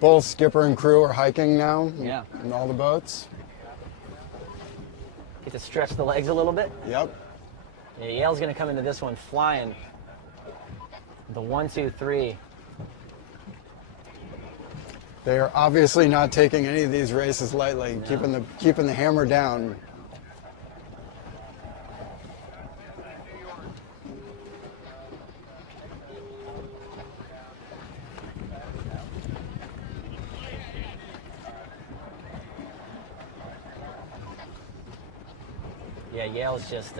Both skipper and crew are hiking now. Yeah. In all the boats. Get to stretch the legs a little bit. Yep. Yeah, Yale's going to come into this one flying. The 1, 2, 3. They are obviously not taking any of these races lightly, keeping the hammer down. Yeah, Yale's just.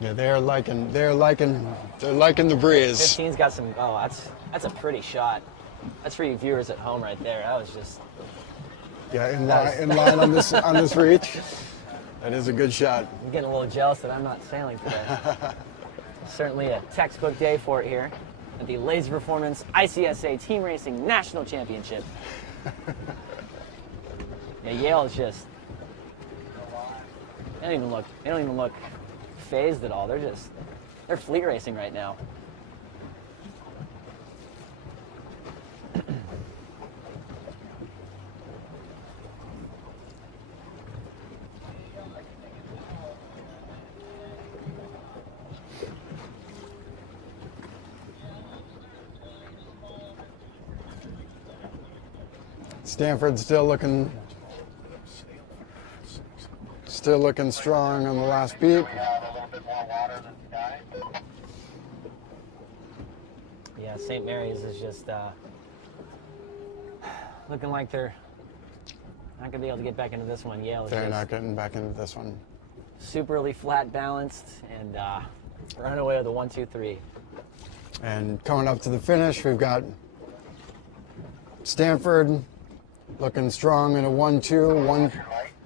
Yeah, they're liking the breeze. 15's got some. Oh, that's a pretty shot. That's for you viewers at home right there. That was just. Yeah, in line on this reach. That is a good shot. I'm getting a little jealous that I'm not sailing today. Certainly a textbook day for it here at the Laser Performance ICSA Team Racing National Championship. Yeah, Yale is just. They don't even look phased at all. They're fleet racing right now. Stanford still looking strong on the last beat. A little bit more water than sky. Yeah, St. Mary's is just looking like they're not gonna be able to get back into this one. Yale is They're just not getting back into this one. superly flat balanced and run away with a 1-2-3. And coming up to the finish, we've got Stanford looking strong in a 1-2,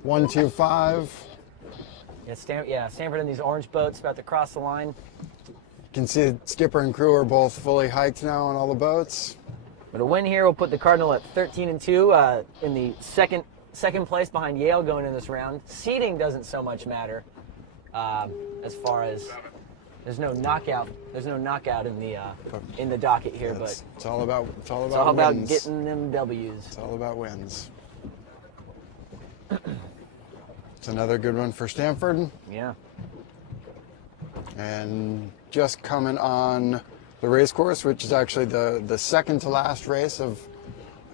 1-2-5. Yeah, Stanford in these orange boats about to cross the line. You can see skipper and crew are both fully hiked now on all the boats. But a win here will put the Cardinal at 13-2 in the second place behind Yale going in this round. Seeding doesn't so much matter as far as there's no knockout in the docket here, but it's all about it's all about wins. getting them W's. It's all about wins. It's another good one for Stanford. Yeah. And just coming on the race course, which is actually the second to last race of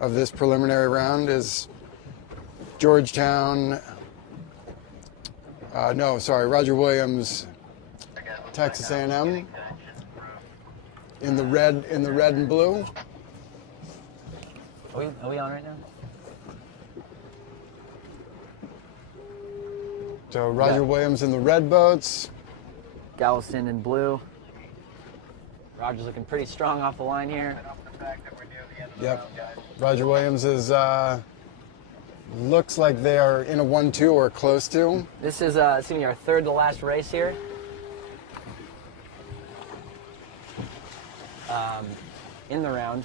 this preliminary round, is Georgetown. Roger Williams, Texas A&M, in the red and blue. Are we on right now? So Roger Williams in the red boats. Galveston in blue. Roger's looking pretty strong off the line here. Yep. Roger Williams is looks like they are in a 1-2 or close to. This is gonna be our third to last race here. In the round.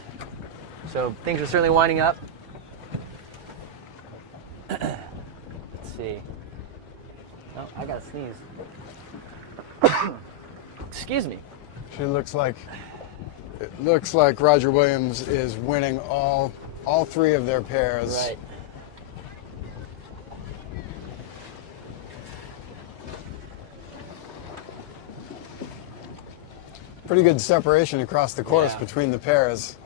So things are certainly winding up. Let's see. Oh, I gotta sneeze. Excuse me. It looks like Roger Williams is winning all three of their pairs. Right. Pretty good separation across the course between the pairs.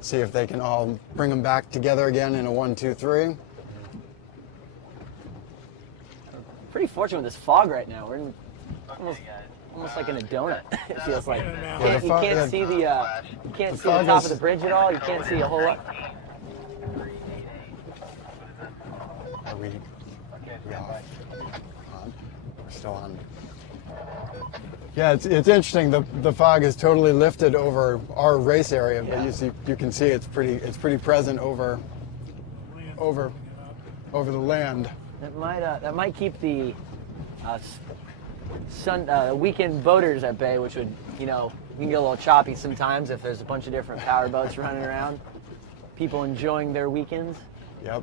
See if they can all bring them back together again in a 1-2-3. Pretty fortunate with this fog right now. We're in almost like in a donut. It feels like you can't see the top of the bridge at all. You can't see a whole lot. Are we off? On? We're still on. Yeah, it's interesting. The fog is totally lifted over our race area, but you can see it's pretty present over the land. That might keep the weekend voters at bay, which would you can get a little choppy sometimes if there's a bunch of different power boats running around. People enjoying their weekends. Yep.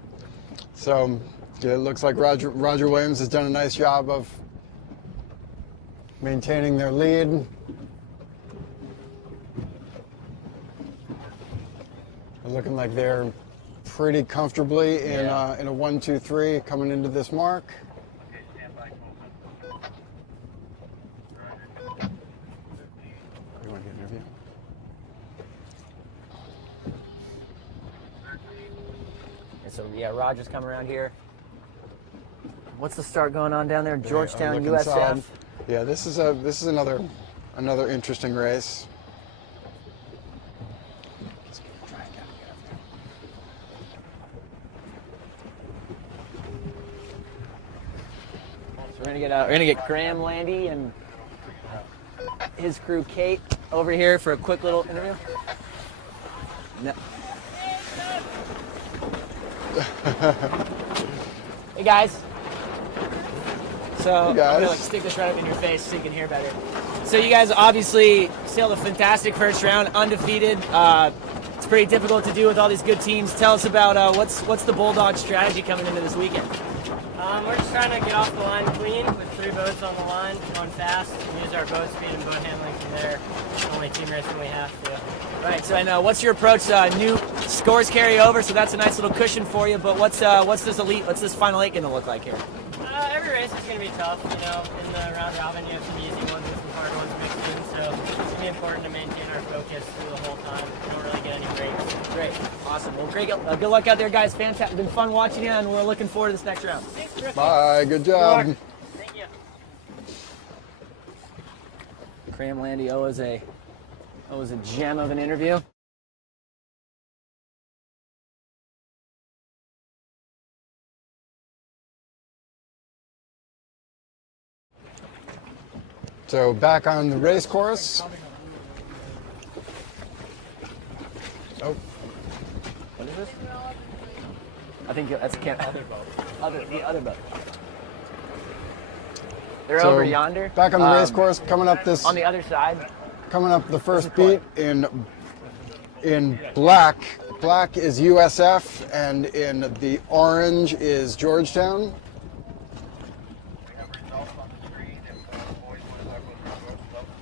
So it looks like Roger Williams has done a nice job of maintaining their lead. Looking like they're pretty comfortably in a 1-2-3 coming into this mark. You want to get an interview? And so Roger's coming around here. What's the start going on down there? Georgetown, USF. Solid. Yeah, this is another interesting race. So we're gonna get Graham Landy and his crew Kate over here for a quick little interview. No. Hey guys. So I'm gonna stick this right up in your face so you can hear better. So you guys obviously sailed a fantastic first round, undefeated. It's pretty difficult to do with all these good teams. Tell us about what's the Bulldog strategy coming into this weekend? We're just trying to get off the line clean with 3 boats on the line, going fast, and use our boat speed and boat handling from there. It's the only team racing we have to. Right. So I know what's your approach? New scores carry over, so that's a nice little cushion for you. But what's this final 8 going to look like here? Every race is going to be tough. You know, in the round robin, you have some easy ones and some hard ones mixed in. So it's going to be important to maintain our focus through the whole time. We don't really get any breaks. Great. Awesome. Well, great. Good luck out there, guys. Fantastic. Been fun watching you, and we're looking forward to this next round. Thanks, Chris. Bye. Good job. Thank you. Graham Landy, always a gem of an interview. So back on the race course. Oh. What is this? I think that's the other boat. They're So over yonder. Back on the race course, coming up this. On the other side. Coming up the first beat in black. Black is USF, and in the orange is Georgetown. We have results on the screen if the boys want to talk about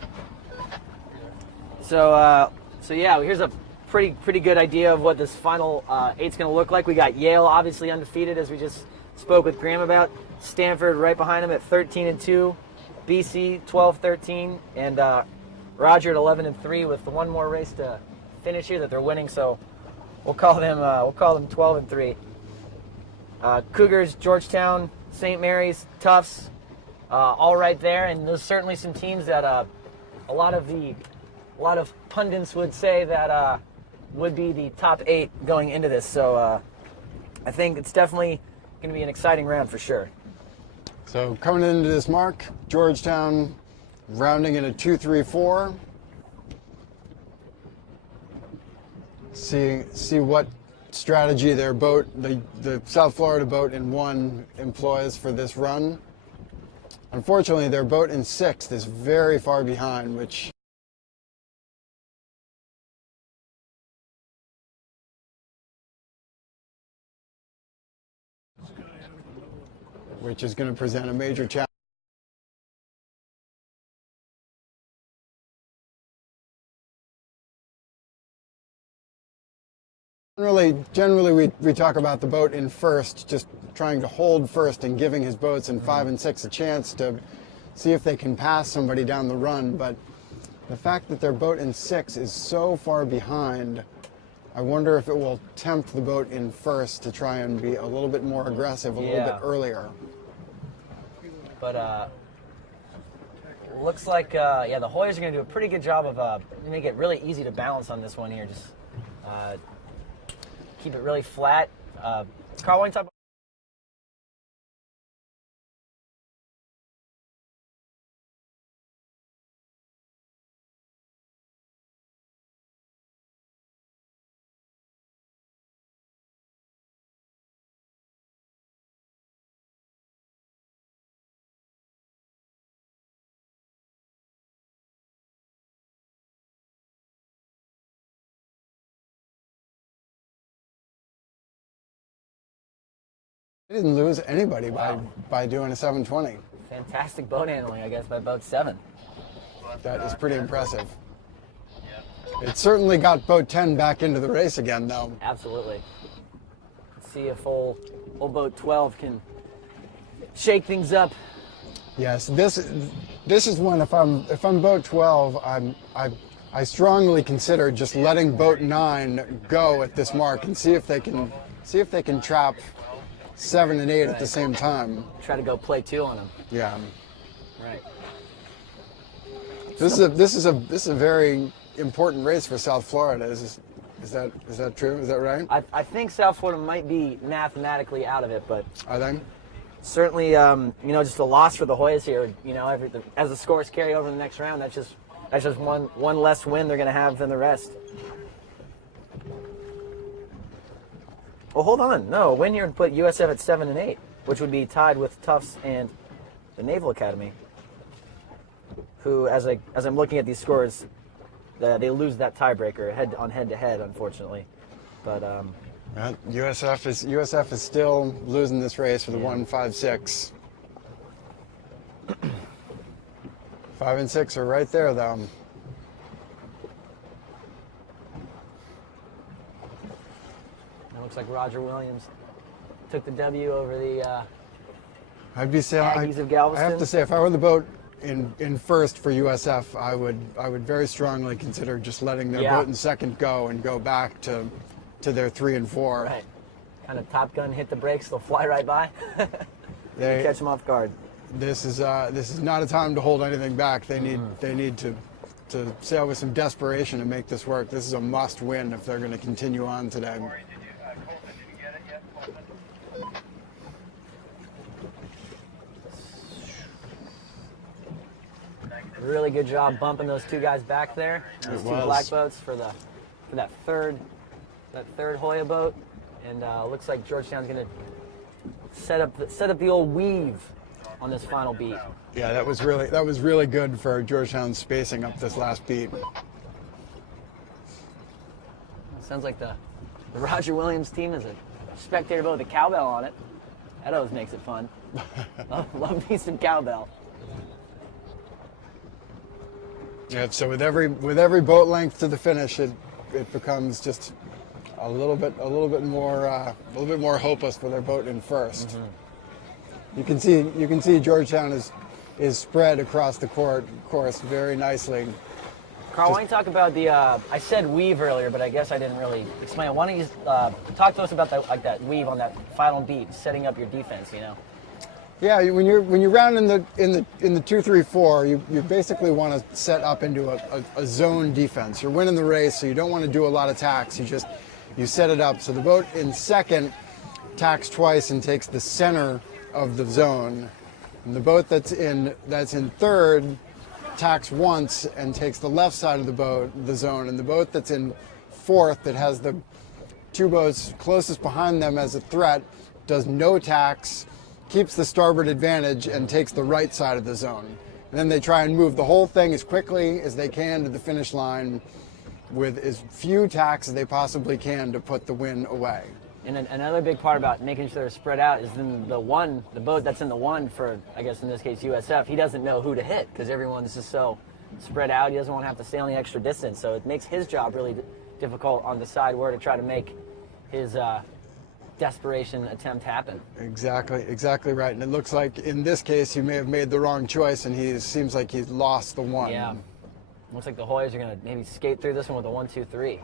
the results. So yeah, here's a pretty good idea of what this final 8's going to look like. We got Yale obviously undefeated, as we just spoke with Graham about. Stanford right behind them at 13-2, BC 12-13, and Roger at 11-3 with the one more race to finish here that they're winning. So we'll call them 12-3. Cougars, Georgetown, St. Mary's, Tufts, all right there, and there's certainly some teams that a lot of pundits would say that would be the top 8 going into this. So I think it's definitely going to be an exciting round for sure. So coming into this mark, Georgetown rounding in a 2-3-4. See what strategy their boat, the South Florida boat in 1 employs for this run. Unfortunately, their boat in 6th is very far behind, which is going to present a major challenge. Generally we talk about the boat in 1st, just trying to hold 1st and giving his boats in 5 and 6 a chance to see if they can pass somebody down the run. But the fact that their boat in 6 is so far behind, I wonder if it will tempt the boat in 1st to try and be a little bit more aggressive a little bit earlier. But looks like the Hoyers are going to do a pretty good job of make it really easy to balance on this one here. Just keep it really flat. Carl, why don't you talk about They didn't lose anybody by doing a 720. fantastic boat handling, I guess, by boat 7. That is pretty impressive. It certainly got boat 10 back into the race again, though. Absolutely. Let's see if old boat 12 can shake things up. Yes, this is one. If I'm boat 12, I strongly consider just letting boat 9 go at this mark and see if they can trap 7 and 8 at the same time. Try to go play 2 on them. Yeah. Right. This is a very important race for South Florida. Is that true? Is that right? I think South Florida might be mathematically out of it, but Are they? certainly, just a loss for the Hoyas here. As the scores carry over in the next round, that's just one less win they're going to have than the rest. Well, hold on. No, a win here would put USF at 7 and 8, which would be tied with Tufts and the Naval Academy. who, as I'm looking at these scores, they lose that tiebreaker head to head, unfortunately. But USF is still losing this race for the 1.56. 5 and 6 are right there, though. It looks like Roger Williams took the W over the Aggies of Galveston. I have to say, if I were the boat in first for USF, I would very strongly consider just letting their boat in second go and go back to their 3 and 4. Right. Kind of Top Gun, hit the brakes, they'll fly right by. They catch them off guard. This is not a time to hold anything back. They need to sail with some desperation to make this work. This is a must win if they're going to continue on today. Colton, did you get it yet, Colton? Really good job bumping those two guys back there. Those two black boats for that third Hoya boat, and looks like Georgetown's going to set up the old weave on this final beat. Yeah, that was really good for Georgetown spacing up this last beat. Sounds like the Roger Williams team is a spectator boat with a cowbell on it. That always makes it fun. Love me some cowbell. Yeah, so with every boat length to the finish, it becomes just a little bit more hopeless for their boat in first. Mm-hmm. You can see Georgetown is spread across the course very nicely. Carl, why don't you talk about the? I said weave earlier, but I guess I didn't really explain it. Why don't you talk to us about that weave on that final beat, setting up your defense? You know. Yeah, when you're round in the 2-3-4, you basically want to set up into a zone defense. You're winning the race, so you don't want to do a lot of tacks. You set it up. So the boat in second tacks twice and takes the center of the zone. And the boat that's in third tacks once and takes the left side of the zone. And the boat that's in fourth, that has the two boats closest behind them as a threat, does no tacks, keeps the starboard advantage, and takes the right side of the zone. And then they try and move the whole thing as quickly as they can to the finish line with as few tacks as they possibly can to put the win away. And another big part about making sure they're spread out is then the boat that's in the one for, I guess in this case USF, he doesn't know who to hit because everyone's just so spread out. He doesn't want to have to sail any extra distance, so it makes his job really difficult on the side where to try to make his desperation attempt happen. Exactly right. And it looks like in this case he may have made the wrong choice, and seems like he's lost the one. Yeah. Looks like the Hoyas are going to maybe skate through this one with a 1-2-3.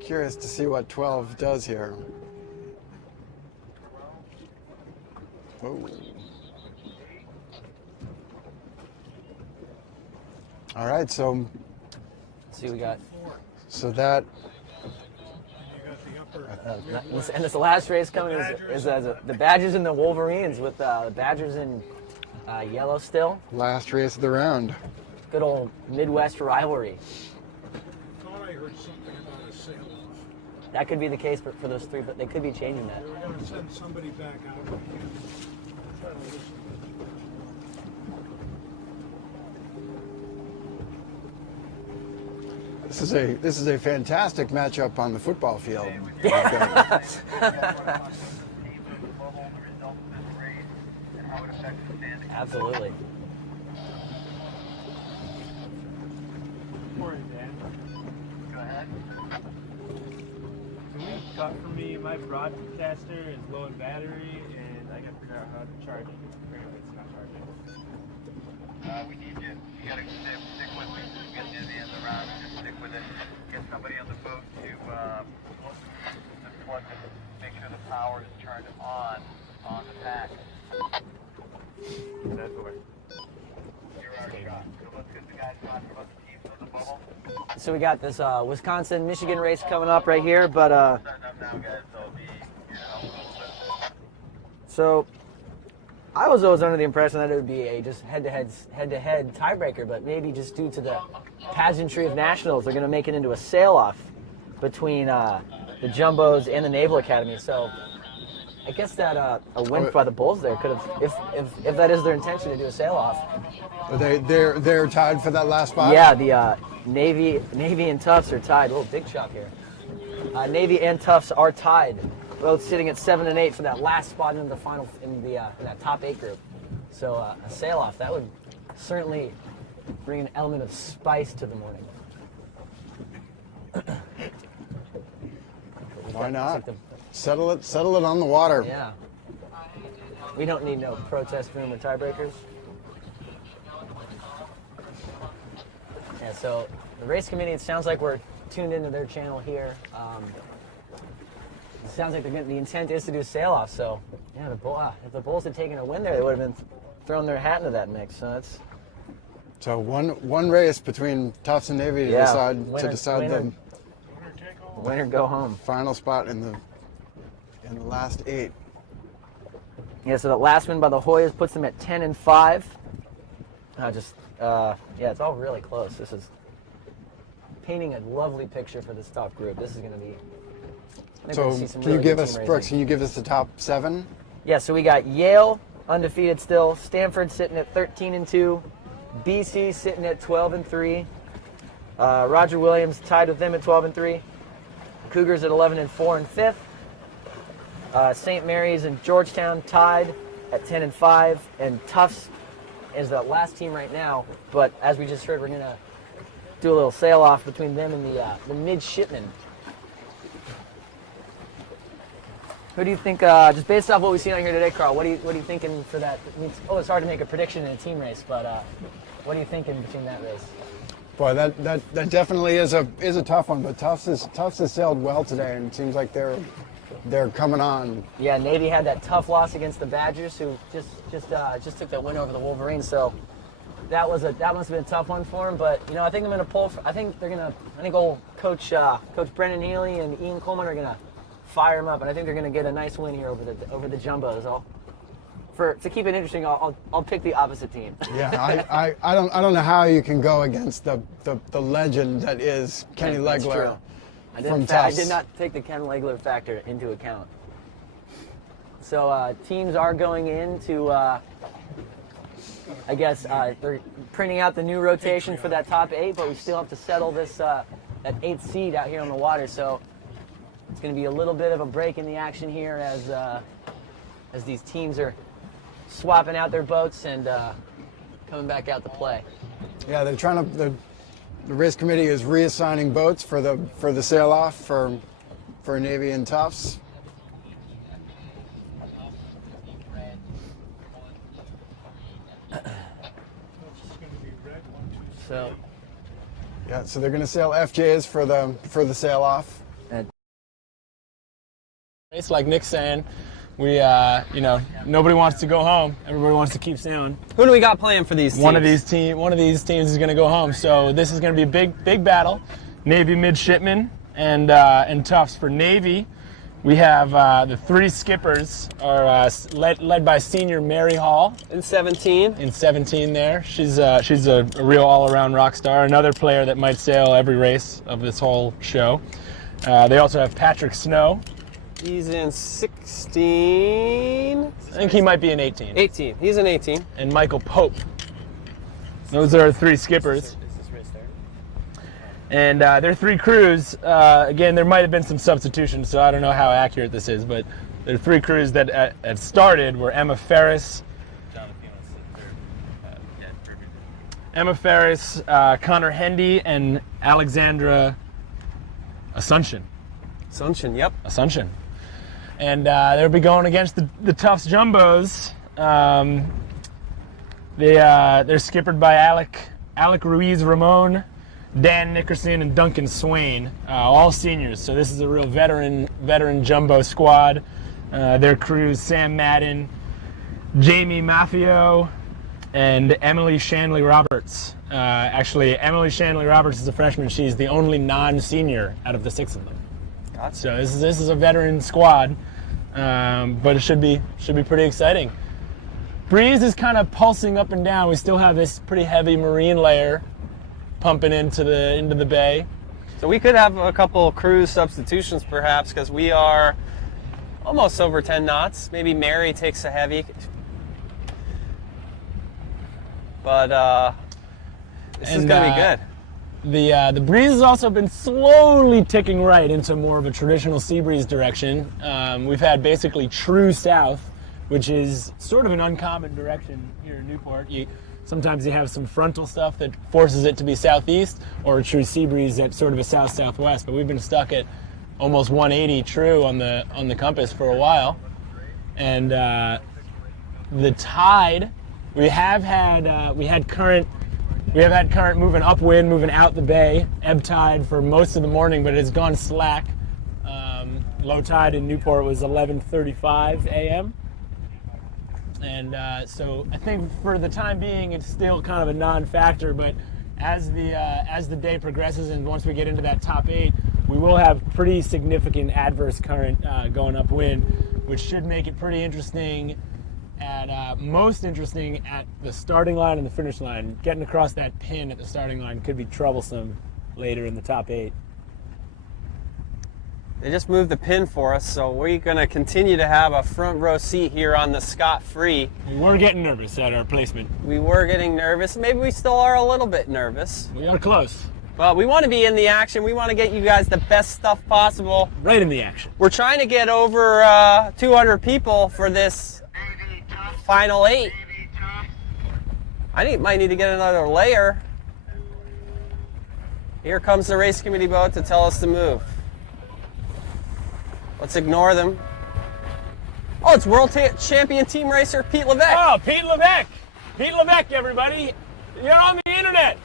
Curious to see what 12 does here. Oh. All right, so let's see what we got. So that. And this last race coming is the Badgers and the Wolverines, with the Badgers in yellow still. Last race of the round. Good old Midwest rivalry. I thought I heard something about a sail-off. That could be the case for those three, but they could be changing that. They were going to send somebody back out again. Try to listen. This is a fantastic matchup on the football field. Absolutely. Morning, Dan. Go ahead. Can you cut for me? My broadcaster is low in battery, and I gotta figure out how to charge it. Apparently, it's not charging. We need you. You gotta stick with me. You get to the end of the round. Just stick with it. Get somebody on the boat to plug it. Make sure the power is turned on the pack. That's where. You're our shot. So let's get the guys talking about the teams on the bubble. So we got this Wisconsin-Michigan race coming up right here, but Setting up now, guys. So it'll be, so I was always under the impression that it would be a just head-to-head tiebreaker, but maybe just due to the pageantry of nationals, they're going to make it into a sail-off between the Jumbos and the Naval Academy. So I guess that a win by the Bulls there could have, if that is their intention to do a sail-off. They're tied for that last spot? Yeah, the Navy and Tufts are tied. Oh, big shot here. Navy and Tufts are tied, both sitting at 7 and 8 for that last spot in the final in that top 8 group. So a sail-off, that would certainly bring an element of spice to the morning. Why not? Settle it on the water. Yeah. We don't need no protest room or tiebreakers. Yeah, so the race committee, it sounds like we're tuned into their channel here. It sounds like the intent is to do a sail-off. So, yeah, if the Bulls had taken a win there, they would have been throwing their hat into that mix. So that's. So one race between Tufts and Navy to decide the winner go home. Final spot in the last 8. Yeah, so the last win by the Hoyas puts them at 10 and 5. Yeah, it's all really close. This is painting a lovely picture for this top group. This is going to be. So can you give us, Brooks? Can you give us the top 7? Yeah, so we got Yale undefeated still. Stanford sitting at 13 and 2. BC sitting at 12 and 3. Roger Williams tied with them at 12 and 3. Cougars at 11 and 4 and 5th. St. Mary's and Georgetown tied at 10 and 5, and Tufts is the last team right now. But as we just heard, we're gonna do a little sail-off between them and the midshipmen. Who do you think? Just based off what we've seen on here today, Carl, what are you thinking for that? It's hard to make a prediction in a team race, but what are you thinking between that race? Boy, that definitely is a tough one. But Tufts has sailed well today, and it seems like they're coming on. Yeah, Navy had that tough loss against the Badgers, who just took that win over the Wolverines. So that must have been a tough one for them. But I think I'm going to pull. I think old Coach Brendan Healy and Ian Coleman are going to fire them up, and I think they're going to get a nice win here over the Jumbos. To keep it interesting, I'll pick the opposite team. Yeah, I don't know how you can go against the legend that is Kenny Legler. I did not take the Ken Legler factor into account. So teams are going into, I guess they're printing out the new rotation for that top 8, but we still have to settle this that 8th seed out here on the water. So it's going to be a little bit of a break in the action here as these teams are swapping out their boats and coming back out to play. Yeah, they're trying to. The race committee is reassigning boats for the sail-off for Navy and Tufts. So they're going to sail FJs for the sail-off. It's like Nick's saying, we nobody wants to go home. Everybody wants to keep sailing. Who do we got playing for these teams? One of these teams is going to go home. So this is going to be a big battle. Navy midshipmen and Tufts. For Navy, we have the 3 skippers are led by senior Mary Hall in 17. In 17 there, she's a real all-around rock star. Another player that might sail every race of this whole show. They also have Patrick Snow. He's in 16. I think he might be in 18. 18. He's in 18. And Michael Pope. Those are our 3 skippers. And their 3 crews, again, there might have been some substitutions, so I don't know how accurate this is, but their 3 crews that had started were Emma Ferris, Connor Hendy, and Alexandra Asuncion. Yep. Asuncion. And they'll be going against the Tufts Jumbos. They're skippered by Alec Ruiz Ramon, Dan Nickerson, and Duncan Swain, all seniors. So this is a real veteran jumbo squad. Their crews: Sam Madden, Jamie Maffio, and Emily Shanley Roberts. Actually, Emily Shanley Roberts is a freshman. She's the only non-senior out of the 6 of them. So this is a veteran squad, but it should be pretty exciting. Breeze is kind of pulsing up and down. We still have this pretty heavy marine layer pumping into the bay. So we could have a couple cruise substitutions perhaps, because we are almost over 10 knots. Maybe Mary takes a heavy. But this is going to be good. The breeze has also been slowly ticking right into more of a traditional sea breeze direction. We've had basically true south, which is sort of an uncommon direction here in Newport. Sometimes you have some frontal stuff that forces it to be southeast, or a true sea breeze that's sort of a south-southwest. But we've been stuck at almost 180 true on the compass for a while. And the tide, we have had current moving upwind, moving out the bay, ebb tide for most of the morning, but it's gone slack. Low tide in Newport was 11:35 a.m. And so I think for the time being, it's still kind of a non-factor, but as the day progresses and once we get into that top 8, we will have pretty significant adverse current going upwind, which should make it pretty interesting. Most interesting at the starting line and the finish line. Getting across that pin at the starting line could be troublesome later in the top 8. They just moved the pin for us, so we're going to continue to have a front row seat here on the Scott Free. We were getting nervous at our placement. We were getting nervous. Maybe we still are a little bit nervous. We are close. But we want to be in the action. We want to get you guys the best stuff possible. Right in the action. We're trying to get over 200 people for this final 8. Might need to get another layer. Here comes the race committee boat to tell us to move. Let's ignore them. Oh, it's world champion team racer Pete Levesque. Oh, Pete Levesque. Pete Levesque, everybody. You're on the internet.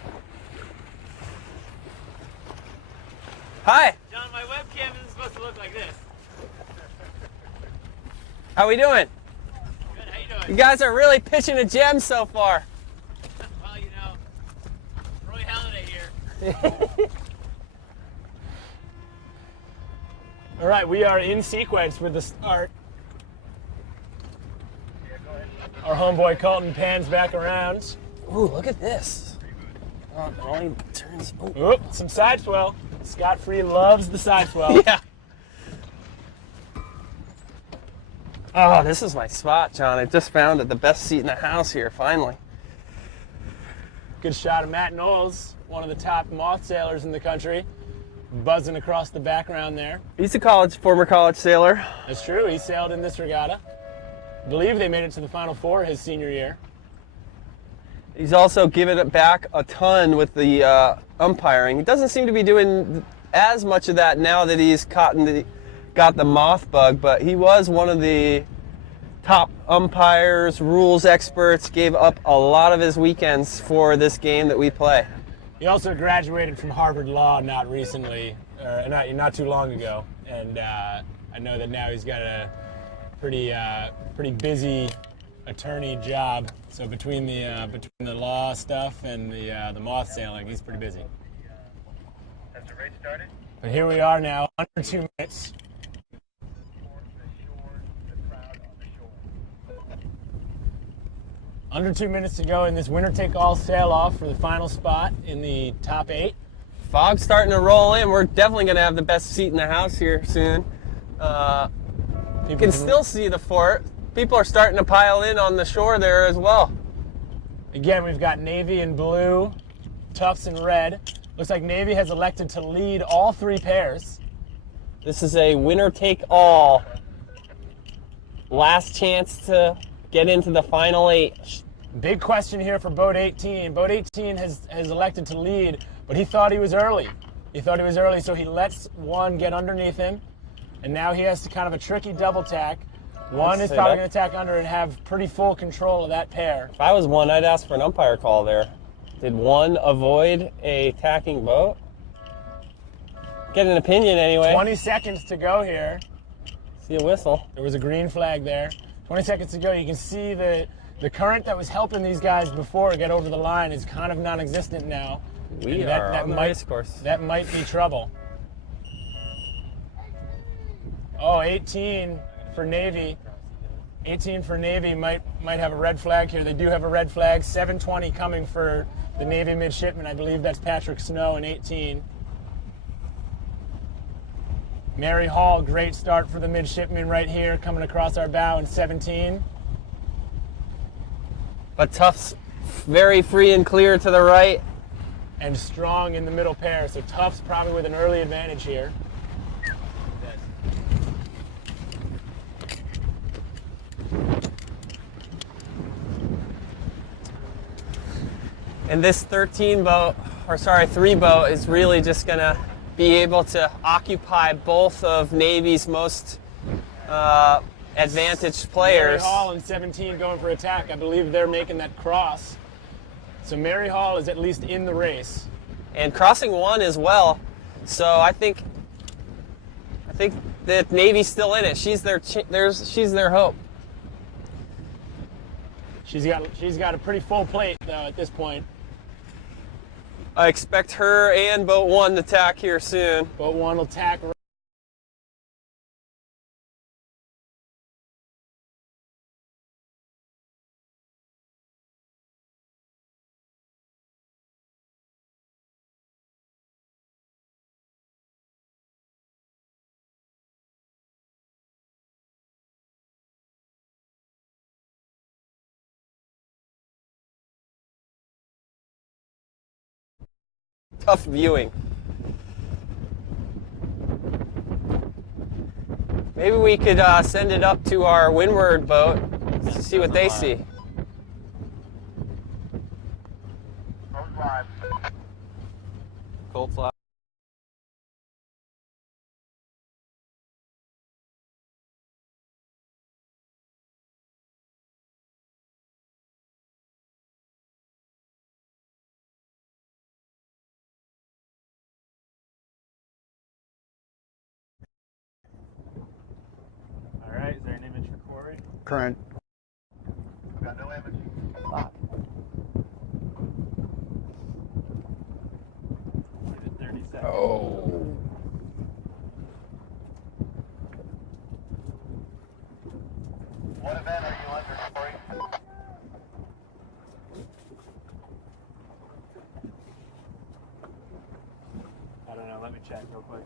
Hi. John, my webcam isn't supposed to look like this. How we doing? Good, how you doing? You guys are really pitching a gem so far. Well, you know, Roy Halladay here. All right, we are in sequence with the start. Our homeboy Colton pans back around. Ooh, look at this. Oh, it only turns. Oh, some side swell. Scott Free loves the side swell. Yeah. Oh, this is my spot, John. I just found it, the best seat in the house here, finally. Good shot of Matt Knowles, one of the top moth sailors in the country, buzzing across the background there. He's a former college sailor. That's true. He sailed in this regatta. I believe they made it to the Final Four his senior year. He's also given it back a ton with the umpiring. He doesn't seem to be doing as much of that now that he's got the moth bug, but he was one of the top umpires, rules experts, gave up a lot of his weekends for this game that we play. He also graduated from Harvard Law not recently, or not too long ago, and I know that now he's got a pretty busy attorney job. So between the law stuff and the moth sailing, he's pretty busy. Has the race started? But here we are now, under 2 minutes. Under 2 minutes to go in this winner-take-all sail-off for the final spot in the top 8. Fog's starting to roll in. We're definitely going to have the best seat in the house here soon. You can still see the fort. People are starting to pile in on the shore there as well. Again, we've got Navy in blue, Tufts in red. Looks like Navy has elected to lead all 3 pairs. This is a winner-take-all. Last chance to get into the final 8. Big question here for Boat 18. Boat 18 has elected to lead, but he thought he was early. So he lets one get underneath him, and now he has to kind of a tricky double tack. One is probably going to tack under and have pretty full control of that pair. If I was one, I'd ask for an umpire call there. Did one avoid a tacking boat? Get an opinion anyway. 20 seconds to go here. See a whistle. There was a green flag there. 20 seconds to go. You can see the current that was helping these guys before get over the line is kind of non-existent now. We are on the race course. That might be trouble. Oh, 18 for Navy. 18 for Navy might have a red flag here. They do have a red flag. 720 coming for the Navy midshipman. I believe that's Patrick Snow in 18. Mary Hall, great start for the midshipmen right here, coming across our bow in 17. But Tufts very free and clear to the right. And strong in the middle pair, so Tufts probably with an early advantage here. And this 3 boat is really just gonna be able to occupy both of Navy's most advantaged players. Mary Hall and 17 going for attack. I believe they're making that cross. So Mary Hall is at least in the race. And crossing 1 as well. So I think that Navy's still in it. She's their hope. She's got a pretty full plate though at this point. I expect her and boat 1 to tack here soon. Boat 1 will tack. Tough viewing. Maybe we could send it up to our windward boat to see what they see. Cold flat. All right, is there an image for Corey? Current. Got no image. Fuck. 30 seconds. Oh. What event are you under, Corey? I don't know, let me check real quick.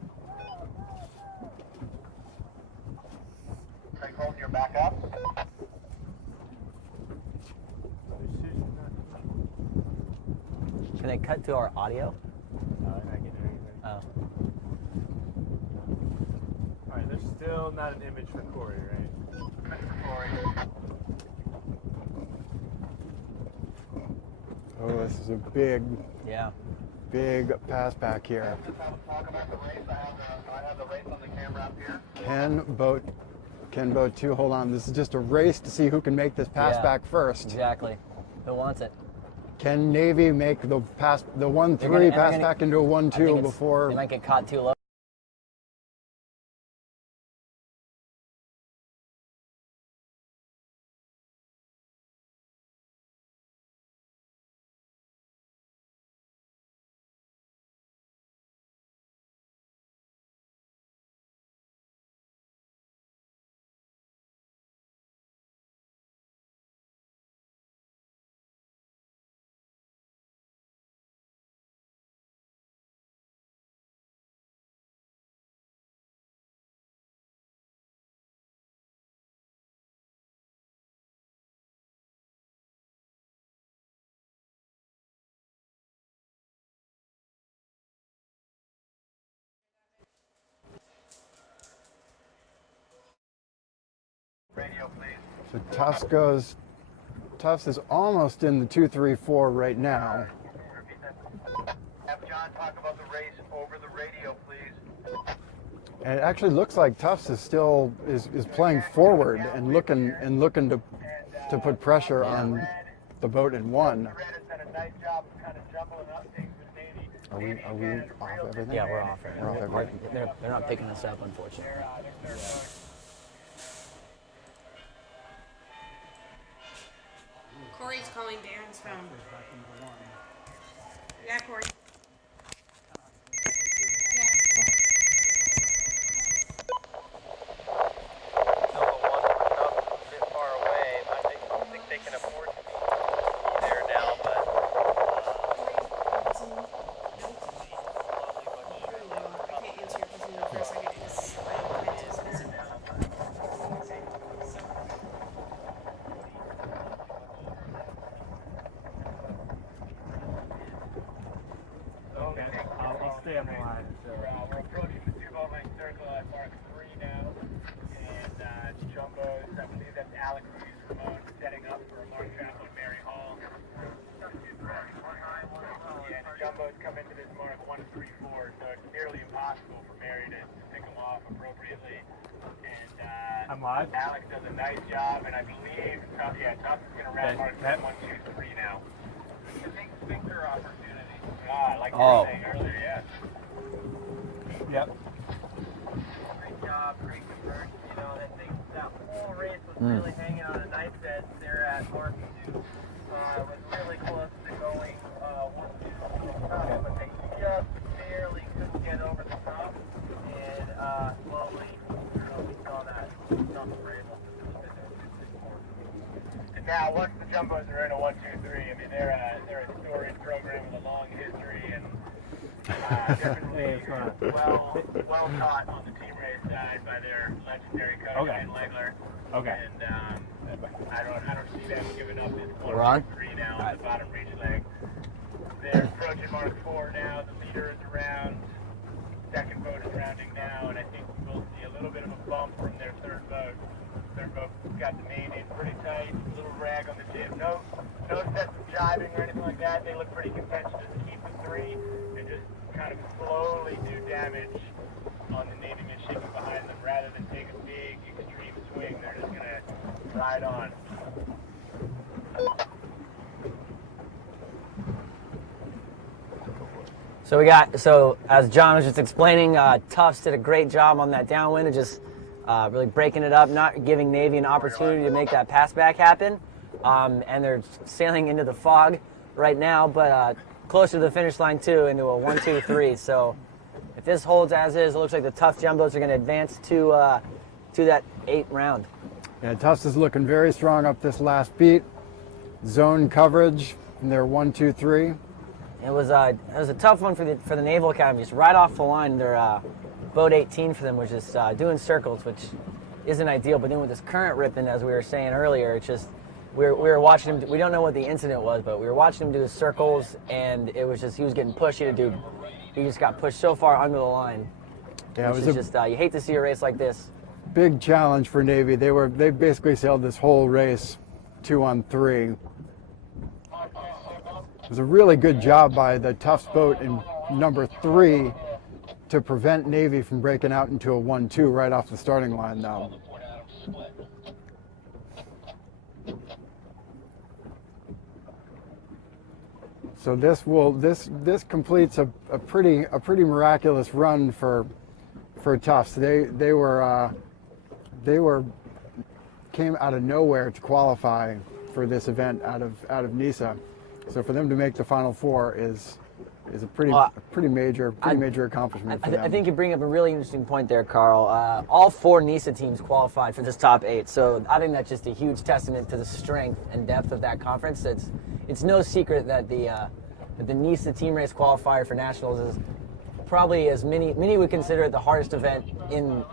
Craig holding your back up. Can I cut to our audio? No, I'm not getting anything. Oh. All right, there's still not an image for Corey, right? Image for Corey. Oh, this is a big, Yeah. big pass back here. Just have a talk about the race. I have the race on the camera up here. Can boat 2 hold on? This is just a race to see who can make this pass Yeah. back first. Exactly. Who wants it? Can Navy make the 1-3 They're pass gonna- back into a I think 1-2 it's- before? They might get caught too low. Radio, please. So Tufts is almost in the 2-3-4 right now. Repeat that. Have John talk about the race over the radio, please. And it actually looks like Tufts is still is playing forward and looking to put pressure on the boat in 1. Red has done a nice job of kind of jumbling up things with Navy. Are we off everything? Yeah, we're off right We're off now. everything. They're not picking us up, unfortunately. Corey's calling Darren's phone. Yeah, Corey. Number 1 for Tufts is a bit far away. I don't think they can afford to be there now, but I can't answer your question for a second. stay on the line. So. We're approaching the 2-boat length circle at mark 3 now. And Jumbos, I believe that's Alex Ramon setting up for a mark trap on Mary Hall. Yeah, and the Jumbos come into this mark 134, so it's nearly impossible for Mary to pick them off appropriately. And I'm live. Alex does a nice job, and I believe Tufts is going to wrap mark 123 now. It's a big finger opportunity. Like you were saying earlier, yeah. Yep. Great job, great conversion. You know, that whole race was really hanging on a knife's edge there at mark 2. Was really close to going 1-2, but they just barely couldn't get over the top. And slowly, we saw that Tufts were able to and now, once the Jumbos are in a 1-2-3, I mean, they're a storied program with a long history and definitely well taught on the team race side by their legendary coach, Shane Legler. Okay. And I don't see them giving up this 1-2-3 now on the bottom reach leg. They're approaching mark 4 now. The leader is around. Second boat is rounding now, and I think we'll see a little bit of a bump from their third boat. Third boat got the main in pretty tight, a little rag on the jib. No sets of jibing or anything like that. They look pretty content to just keep the 3 and just kind of slowly do damage on the naming and shaking behind them rather than take a big extreme swing. They're just going to ride on. So as John was just explaining, Tufts did a great job on that downwind of just really breaking it up, not giving Navy an opportunity to make that pass back happen. And they're sailing into the fog right now, but closer to the finish line too, into a 1-2-3. So if this holds as is, it looks like the Tufts Jumbos are going to advance to that 8th round. Yeah, Tufts is looking very strong up this last beat. Zone coverage in their 1-2-3. It was a tough one for the Naval Academy. Just right off the line, their boat 18 for them was just doing circles, which isn't ideal. But then with this current ripping, as we were saying earlier, it's just we were watching him. We don't know what the incident was, but we were watching him do the circles, and it was just he was getting pushy. He just got pushed so far under the line. Yeah, it was just you hate to see a race like this. Big challenge for Navy. They basically sailed this whole race 2-on-3. It was a really good job by the Tufts boat in number 3 to prevent Navy from breaking out into a 1-2 right off the starting line now. So this completes a pretty miraculous run for Tufts. They came out of nowhere to qualify for this event out of NISA. So for them to make the Final Four is a pretty major accomplishment for them. I think you bring up a really interesting point there, Carl. All 4 NISA teams qualified for this top 8, so I think that's just a huge testament to the strength and depth of that conference. It's no secret that the NISA team race qualifier for nationals is probably as many would consider it the hardest event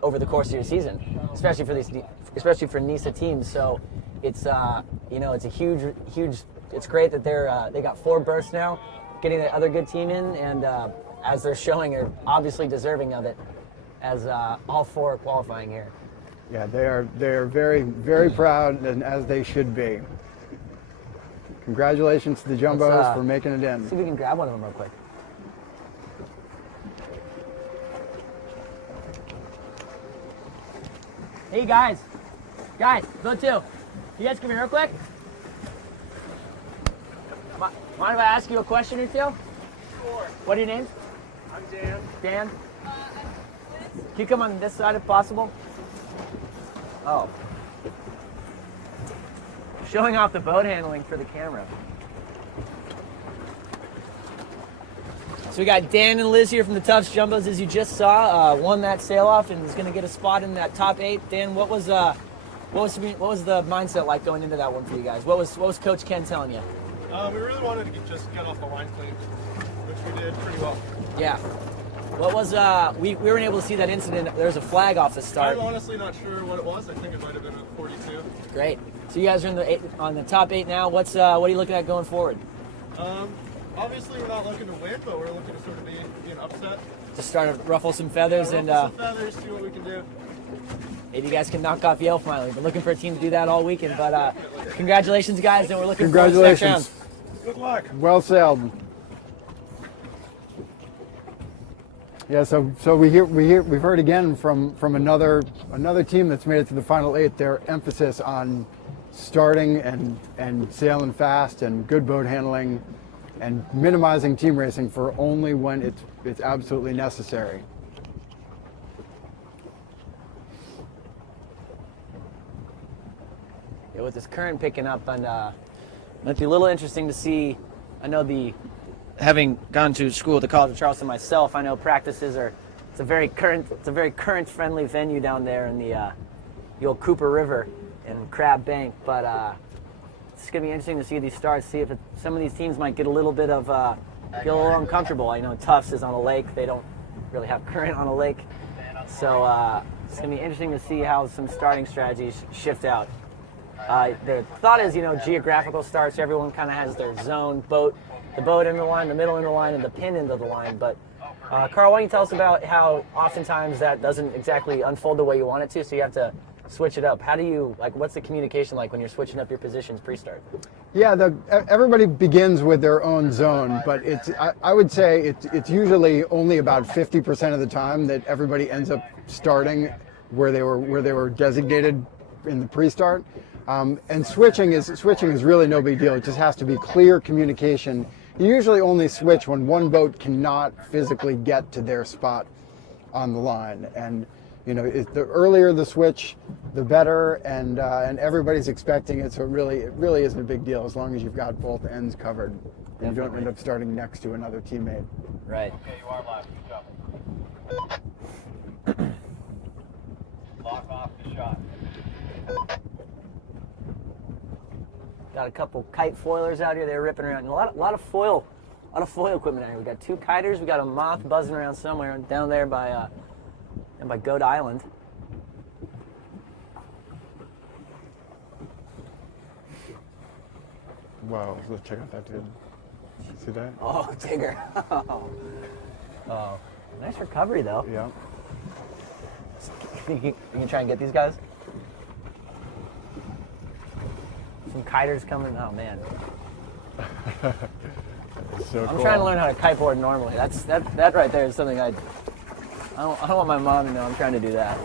over the course of your season, especially for NISA teams. So it's it's a huge. It's great that they got 4 berths now, getting the other good team in, and as they're showing, are obviously deserving of it, as all 4 are qualifying here. Yeah, they are very, very proud, and as they should be. Congratulations to the Jumbos for making it in. See if we can grab one of them real quick. Hey guys, go too. You guys come here real quick. Mind if I ask you a question or two? Sure. What are your names? I'm Dan. Dan? Can you come on this side if possible? Oh. Showing off the boat handling for the camera. So we got Dan and Liz here from the Tufts Jumbos, as you just saw. Won that sail-off and is going to get a spot in that top 8. Dan, what was the mindset like going into that one for you guys? What was Coach Ken telling you? We really wanted to just get off the line clean, which we did pretty well. Yeah. What was we weren't able to see that incident. There was a flag off the start. I'm honestly not sure what it was. I think it might have been a 42. Great. So you guys are on the top 8 now. What are you looking at going forward? Obviously, we're not looking to win, but we're looking to sort of be an upset. Just trying to ruffle some feathers and Ruffle some feathers, see what we can do. maybe you guys can knock off Yale finally. Been looking for a team to do that all weekend, but congratulations, guys, and we're looking forward to the next round. Good luck. Well sailed. Yeah, so we've heard again from another team that's made it to the final 8. Their emphasis on starting and sailing fast and good boat handling and minimizing team racing for only when it's absolutely necessary. Yeah, with this current picking up, and might be a little interesting to see. I know having gone to school at the College of Charleston myself, I know practices it's a very current friendly venue down there in the old Cooper River and Crab Bank, but it's going to be interesting to see these starts, see if some of these teams might get a little bit of get a little uncomfortable. I know Tufts is on a lake; they don't really have current on a lake, so it's going to be interesting to see how some starting strategies shift out. The thought is, geographical starts. Everyone kind of has their zone, the boat in the line, the middle in the line, and the pin into the line. But Carl, why don't you tell us about how oftentimes that doesn't exactly unfold the way you want it to, so you have to switch it up. How do you, what's the communication like when you're switching up your positions pre-start? Yeah, everybody begins with their own zone, but I would say it's usually only about 50% of the time that everybody ends up starting where they were designated in the pre-start. And switching is really no big deal. It just has to be clear communication. You usually only switch when one boat cannot physically get to their spot on the line, and the earlier the switch, the better, and everybody's expecting it, so it really isn't a big deal as long as you've got both ends covered and you don't end up starting next to another teammate. Right. Okay, you are live. Good job. Lock off the shot. Got a couple kite foilers out here. They're ripping around. A lot of foil equipment out here. We got 2 kiters. We got a moth buzzing around somewhere down there by Goat Island. Wow, let's check out that dude. See that? Oh, Tigger. Oh, nice recovery though. Yeah. You can try and get these guys. Some kiters coming. Oh man. So I'm cool. trying to learn how to kiteboard normally. That right there is something I don't want my mom to know I'm trying to do that.